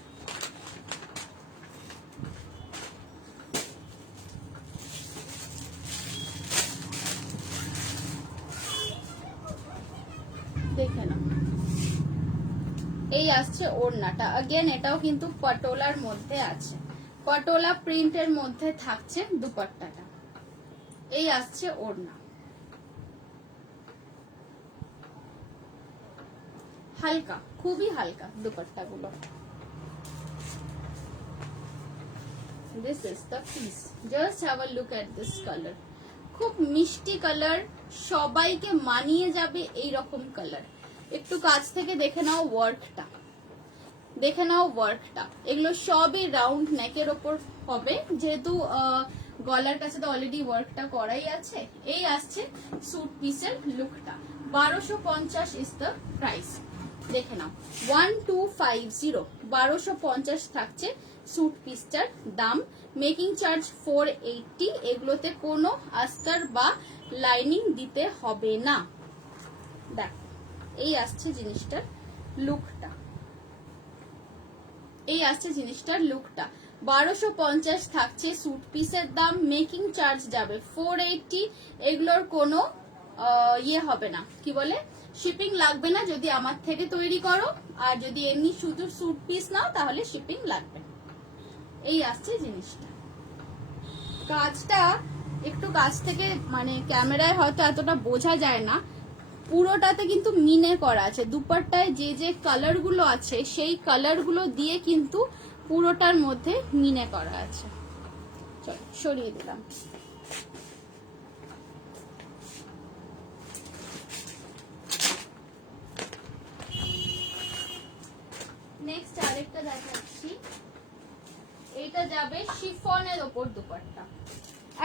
দেখে না, এই আসছে ওড়নাটা, अगेन এটাও কিন্তু পাটোলার মধ্যে আছে, পাটোলা প্রিন্টের মধ্যে থাকছে দুপাট্টাটা। এই আসছে ওড়না, হালকা, খুবই হালকা দুপাট্টাগুলো। This is the piece. Just have a look at this color. খুব মিষ্টি কালার, সবাইকে মানিয়ে যাবে এই রকম কালার। একটু কাছ থেকে দেখে নাও ওয়ার্কটা, দেখে নাও ওয়ার্কটা, এগুলো সবই রাউন্ড নেকের ওপর হবে, যেহেতু গলার কাছে তো অলরেডি ওয়ার্কটা করাই আছে। এই আসছে স্যুট পিসের লুকটা, 1250 ইজ দ্য প্রাইস। দেখে নাও, 1250, 1250 থাকছে স্যুট পিসটার দাম। মেকিং চার্জ 480, এগুলোতে কোনো আস্তর বা লাইনিং দিতে হবে না। দেখ, এই আসছে জিনিসটার লুকটা, এই আসছে জিনিসটার লুকটা। 1250 থাকছে স্যুট পিসের দাম, মেকিং চার্জ যাবে 480, এগুলোর কোনো ইয়ে হবে না, কি বলে, শিপিং লাগবে না যদি আমার থেকে তৈরি করো, আর যদি এমনি শুধু স্যুট পিস নাও তাহলে শিপিং লাগবে। এই আসছে জিনিসটা। কাজটা একটু কাছ থেকে মানে ক্যামেরায় হয়তো এতটা বোঝা যায় না, পুরোটাতে কিন্তু মিনে করা আছে। দুপাট্টায় যে যে কালার গুলো আছে সেই কালার গুলো দিয়ে কিন্তু পুরোটার মধ্যে মিনে করা আছে। চল সরিয়ে দিলাম। নেক্সট আরেকটা দেখাচ্ছি, এটা যাবে শিফনের ওপর দুপাট্টা।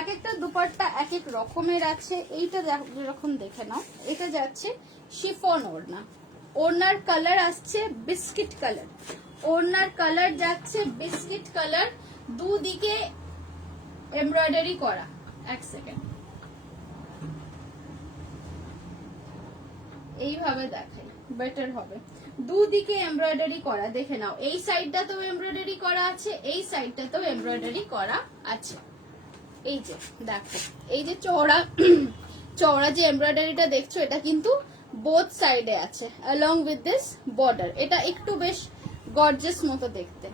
এক একটা দুপাট্টা এক এক রকমের আছে। এইটা যেরকম দেখে নাও, এটা যাচ্ছে শিফন ওড়না। ওড়নার কালার আসছে বিস্কিট কালার, ওড়নার কালার যাচ্ছে বিস্কিট কালার, দুদিকে এমব্রয়ডারি করা। এক সেকেন্ড, এইভাবে দেখাই বেটার হবে। দুদিকে এমব্রয়ডারি করা, দেখে নাও। এই সাইডটাতেও এমব্রয়ডারি করা আছে, এই সাইডটাতেও এমব্রয়ডারি করা আছে। এই যে দেখো, এই যে চওড়া চওড়া যে এমব্রয়ডারিটা দেখছো, এটা কিন্তু বোথ সাইডে আছে along with this border। এটা একটু বেশ গর্জিয়াস মতো দেখতে।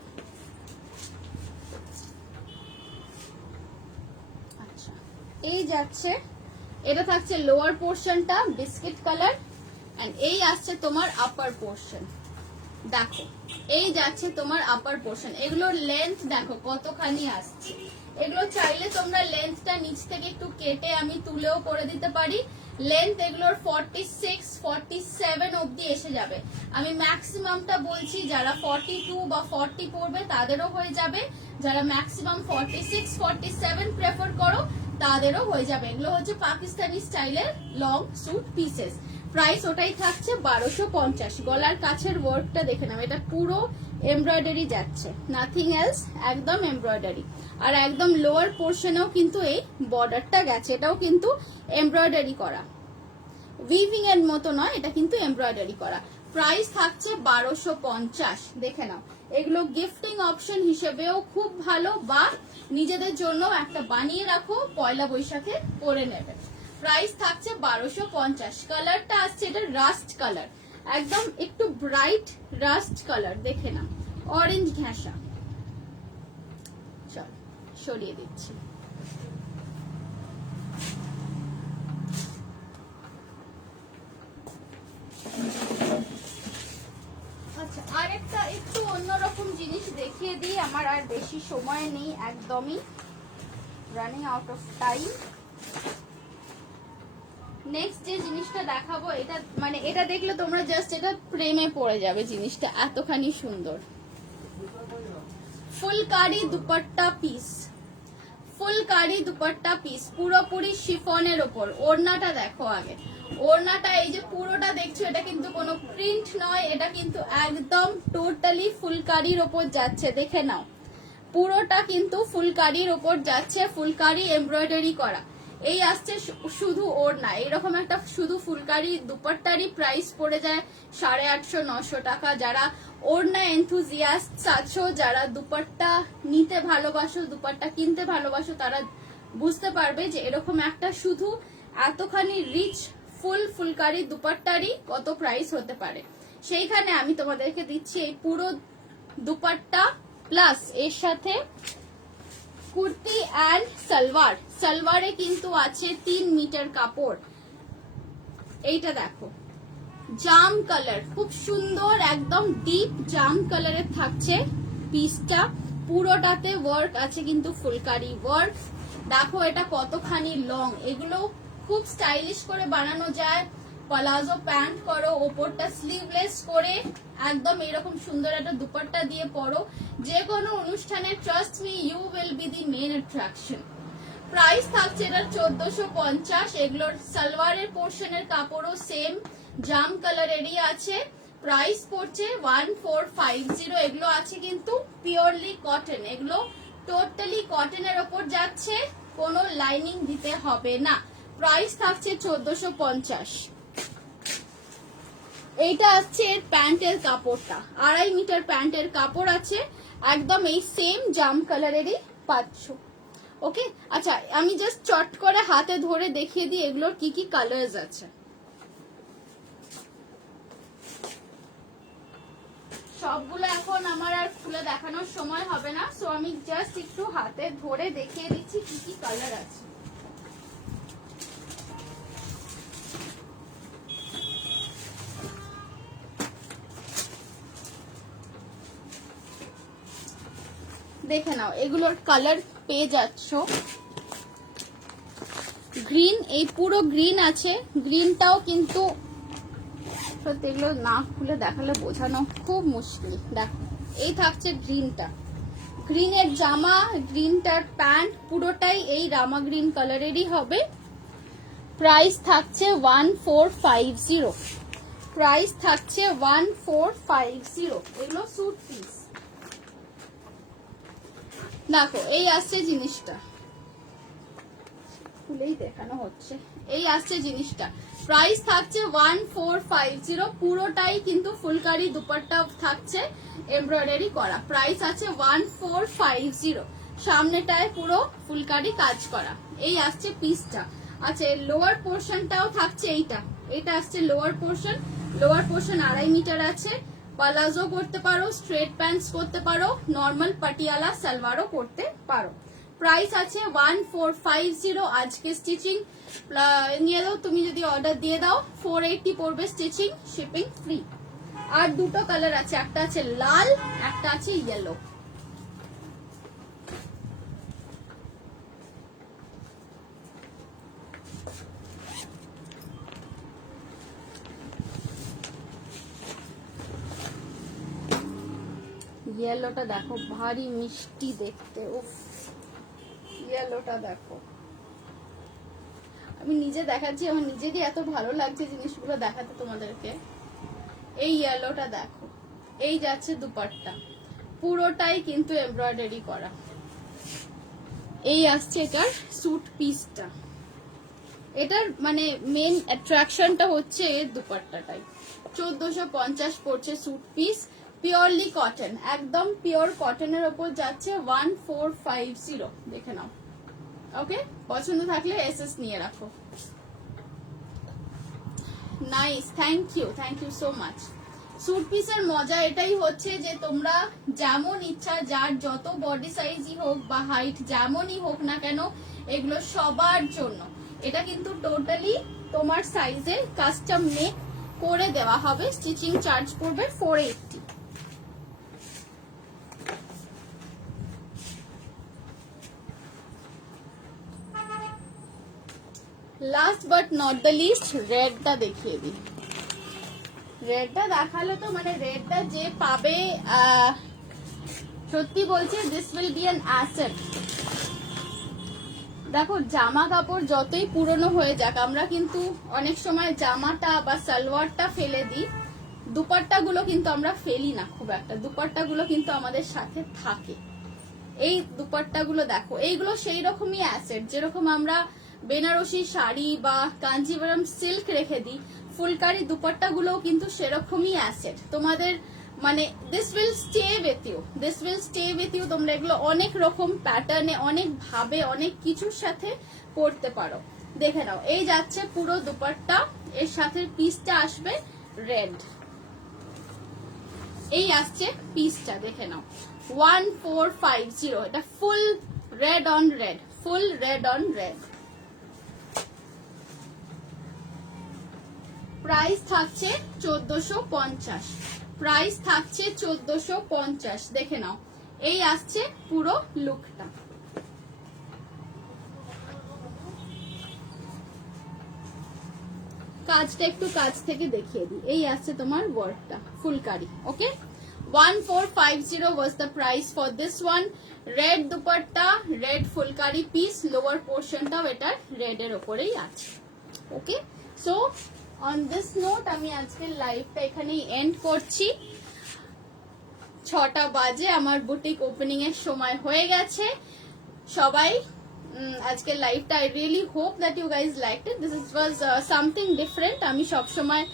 আচ্ছা, এই যাচ্ছে, এটা থাকছে লোয়ার পোর্শনটা বিস্কিট কালার, এন্ড এই আসছে তোমার আপার পোর্শন। দেখো, এই যাচ্ছে তোমার আপার পোর্শন। এগুলোর লেন্থ দেখো কতখানি আসছে। এগুলো চাইলে তোমরা লেন্থটা নিচ থেকে একটু কেটে আমি তুলেও করে দিতে পারি। লেন্থ এগুলোর 46 47 অবধি এসে যাবে। আমি ম্যাক্সিমামটা বলছি, যারা 42 বা 40 পড়বে তাদেরও হয়ে যাবে, যারা ম্যাক্সিমাম 46 47 প্রেফার করো তাদেরও হয়ে যাবে। এগুলো হচ্ছে পাকিস্তানি স্টাইলের লং স্যুট পিসেস। প্রাইস ওটাই থাকছে 1250। গলার কাছের ওয়ার্কটা দেখে নাও, এটা পুরো এমব্রয়ডারি যাচ্ছে, নাথিং এলস, একদম এমব্রয়ডারি। আর একদম লোয়ার পোর্শনেও কিন্তু এই বর্ডারটা গেছে, এটাও কিন্তু এমব্রয়ডারি করা, উইভিং এর মতো নয়, এটা কিন্তু এমব্রয়ডারি করা। প্রাইস থাকছে 1250। দেখে নাও, এগুলো গিফটিং অপশন হিসেবেও খুব ভালো, বা নিজেদের জন্য একটা বানিয়ে রাখো, পয়লা বৈশাখে পরে নেবে। প্রাইস থাকছে 1250। কালারটা আসছে এটা রাস্ট কালার, একদম একটু ব্রাইট রাস্ট কালার। দেখে নাও, অরেঞ্জ ঘেঁষা। চল সরিয়ে দিচ্ছি। আচ্ছা, আরেকটা একটু অন্যরকম জিনিস দেখিয়ে দিই, আমার আর বেশি সময় নেই, একদমই running out of time. Next যে জিনিসটা দেখাবো, এটা মানে এটা দেখলে তোমরা জাস্ট এটা প্রেমে পড়ে যাবে, জিনিসটা এতখানি সুন্দর। ফুলকারি দুপাট্টা পিস, ফুলকারি দুপাট্টা পিস, পুরোপুরি শিফনের ওপর। ওড়নাটা দেখো আগে, ওড়নাটা এই যে পুরোটা দেখছো, এটা কিন্তু কোনো প্রিন্ট নয়, এটা কিন্তু একদম টোটালি ফুলকারির ওপর যাচ্ছে। দেখে নাও, পুরোটা কিন্তু ফুলকারির ওপর যাচ্ছে, ফুলকারি এমব্রয়ডারি করা। এই আসছে শুধু ওড়না, এরকম একটা শুধু ফুলকারি দুপাট্টারই প্রাইস পড়ে যায় 850 900 টাকা। যারা ওড়না এনথুজিয়াস্ট আছো, যারা দুপাট্টা নিতে ভালোবাসো, দুপাট্টা কিনতে ভালোবাসো, তারা বুঝতে পারবে যে এরকম একটা শুধু এতখানি রিচ ফুল ফুলকারি দুপাট্টারই কত প্রাইস হতে পারে। সেইখানে আমি তোমাদেরকে দিচ্ছি এই পুরো দুপাট্টা প্লাস এর সাথে কুর্তি অ্যান্ড সালোয়ার। সালোয়ারে কিন্তু আছে 3 মিটার কাপড়। এইটা দেখো, জাম কালার, খুব সুন্দর একদম ডিপ জাম কালারের থাকছে পিসটা। পুরোটাতে ওয়ার্ক আছে কিন্তু ফুলকারি ওয়ার্ক। দেখো এটা কতখানি লং, এগুলো খুব স্টাইলিশ করে বানানো যায়। প্লাজো প্যান্ট করো, ওপরটা স্লিভলেস করে একদম এরকম সুন্দর একটা দুপাট্টা দিয়ে পরো, যে কোনো অনুষ্ঠানে trust me you will be the main attraction. Price থাকছে এটার 1450। এগুলোর সালোয়ারের পোর্শনের কাপড়ও সেম জাম কালারেরই আছে। প্রাইস পড়ছে 1450। এগুলো আছে কিন্তু পিওরলি কটন, এগুলো টোটালি কটনের ওপর যাচ্ছে, কোনো লাইনিং দিতে হবে না। প্রাইস থাকছে 1450। এইটা আসছে এর প্যান্টের কাপড়টা, 2.5 মিটার প্যান্টের কাপড় আছে, একদম এই সেম জাম কালারেরই পাচ্ছ। ওকে, আচ্ছা আমি জাস্ট চট করে হাতে ধরে দেখিয়ে দিই এগুলোর কি কি কালার্স আছে। সবগুলো এখন আমার আর খুলে দেখানোর সময় হবে না, সো আমি জাস্ট একটু হাতে ধরে দেখিয়ে দিচ্ছি কি কি কালার আছে। দেখে নাও, এগুলোর কালার পেয়ে যাচ্ছ। গ্রিন, এই পুরো গ্রিন আছে, গ্রিনটাও কিন্তু সত্যি এগুলো না খুলে দেখালে বোঝানো খুব মুশকিল। দেখো এই থাকছে গ্রিনটা, গ্রিনের জামা, গ্রিনটার প্যান্ট পুরোটাই এই রামা গ্রিন কালারেরই হবে। প্রাইস থাকছে 1450, প্রাইস থাকছে 1450। এগুলো স্যুট পিস। দেখো এই আসছে জিনিসটা, খুলেই দেখানো হচ্ছে, এই আসছে জিনিসটা। প্রাইস থাকছে 1450, পুরোটাই কিন্তু ফুলকারি দুপাট্টা থাকছে এমব্রয়ডারি করা। প্রাইস আছে 1450, সামনেটায় পুরো ফুলকারি কাজ করা। এই আসছে পিসটা। আচ্ছা, লোয়ার পোর্শনটাও থাকছে এইটা, এটা আসছে lower portion. Lower portion 2.5 metre আছে। পালাজো করতে পারো, স্ট্রেট প্যান্টস করতে পারো, নর্মাল পাটিয়ালা সালোয়ারও করতে পারো। প্রাইস আছে 1450। আজকে স্টিচিং নিয়ে দাও, তুমি যদি অর্ডার দিয়ে দাও 480 পড়বে স্টিচিং, শিপিং ফ্রি। আর দুটো কালার আছে, একটা আছে লাল, একটা আছে ইয়েলো। ইয়েলোটা দেখো ভারী মিষ্টি দেখতে, উফ ইয়েলোটা দেখো। আমি নিজে দেখাচ্ছি, আমার নিজেরই এত ভালো লাগছে জিনিসগুলো দেখাতে তোমাদেরকে। এই ইয়েলোটা দেখো, এই যাচ্ছে দুপাট্টা, পুরোটাই কিন্তু এমব্রয়ডারি করা। এই আসছে এটার স্যুট পিসটা। এটার মানে মেন অ্যাট্রাকশনটা হচ্ছে এর দুপাট্টাটাই। 1450 পড়ছে স্যুট পিস, পিওরলি কটন, একদম পিওর কটনের ওপর যাচ্ছে 1450। দেখে নাও। ওকে, পছন্দ থাকলে এসএস নিয়ে রাখো। Nice, thank you so much. Suit পিসের মজা এটাই হচ্ছে যে তোমরা যেমন ইচ্ছা, যার যত বডি সাইজই হোক বা হাইট যেমনই হোক না কেন, এগুলো সবার জন্য। এটা কিন্তু টোটালি তোমার সাইজে কাস্টম মেক করে দেওয়া হবে। স্টিচিং চার্জ পড়বে 480। Last but not the least, রেডটা দেখিয়ে দিই। রেডটা দেখালে তো মানে রেডটা যে পাবে, সত্যি বলছি this will be an asset. দেখো জামা কাপড় যতই পুরনো হয়ে যাক, আমরা কিন্তু অনেক সময় জামাটা বা সালোয়ারটা ফেলে দিই, দুপাট্টাগুলো কিন্তু আমরা ফেলি না খুব একটা, দুপাট্টাগুলো কিন্তু আমাদের সাথে থাকে। এই দুপাট্টাগুলো দেখো, এইগুলো সেই রকমই অ্যাসেট, যেরকম আমরা বেনারসি শাড়ি বা কাঞ্জিবরম সিল্ক রেখে দিই, ফুলকারি দুপাট্টাগুলোও কিন্তু সেরকমই অ্যাসেট তোমাদের। মানে this will stay with you, this will stay with you. তোমরা এগুলো অনেক রকম প্যাটার্নে, অনেক ভাবে, অনেক কিছুর সাথে পরতে পারো। দেখে নাও, এই যাচ্ছে পুরো দুপাট্টা, এর সাথে পিসটা আসবে রেড। এই আসছে পিসটা, দেখে নাও 1450। এটা ফুল red on red, full red on red. Price থাকছে 1450, প্রাইস থাকছে 1450। দেখে নাও, এই আসছে পুরো লুকটা। কাজটা একটু কাছ থেকে দেখিয়ে দিই। এই আসছে তোমার ওয়ার্কটা phulkari. Okay, 1450 was the price for this one. Red dupatta, red phulkari piece, lower পোর্শনটাও এটার রেড এর উপরেই আছে। Okay, so on this note আমি আজকের লাইভটা এখানেই এন্ড করছি। 6টা বাজে, আমার বুটিক ওপেনিং এর সময় হয়ে গেছে। সবাই আজকের লাইভটা, I really hope that you guys liked it. This was something different. আমি সবসময়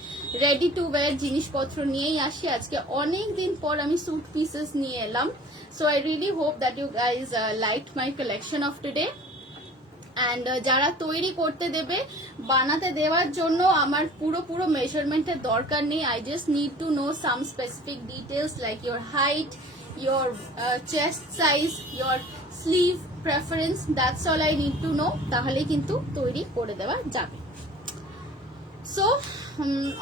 রেডি টু ওয়্যার জিনিসপত্র নিয়েই আসি, আজকে অনেক দিন পর আমি স্যুট পিসেস নিয়ে এলাম। So I really hope that you guys liked my collection of today. And যারা তৈরি করতে দেবে, বানাতে দেওয়ার জন্য আমার পুরো মেজারমেন্টের দরকার নেই। I just need to know some specific details like your height, your chest size, your sleeve preference, that's all I need to know. তাহলে কিন্তু তৈরি করে দেওয়া যাবে। So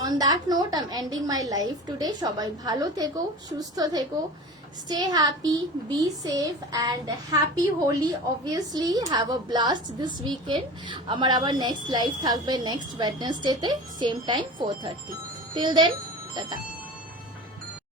on that note I am ending my life today. সবাই ভালো থেকো, সুস্থ থেকো, stay happy, be safe and happy Holi. Obviously have a blast this weekend. আমার আবার next live থাকবে next Wednesday তে, same time 4:30. Till then, tata.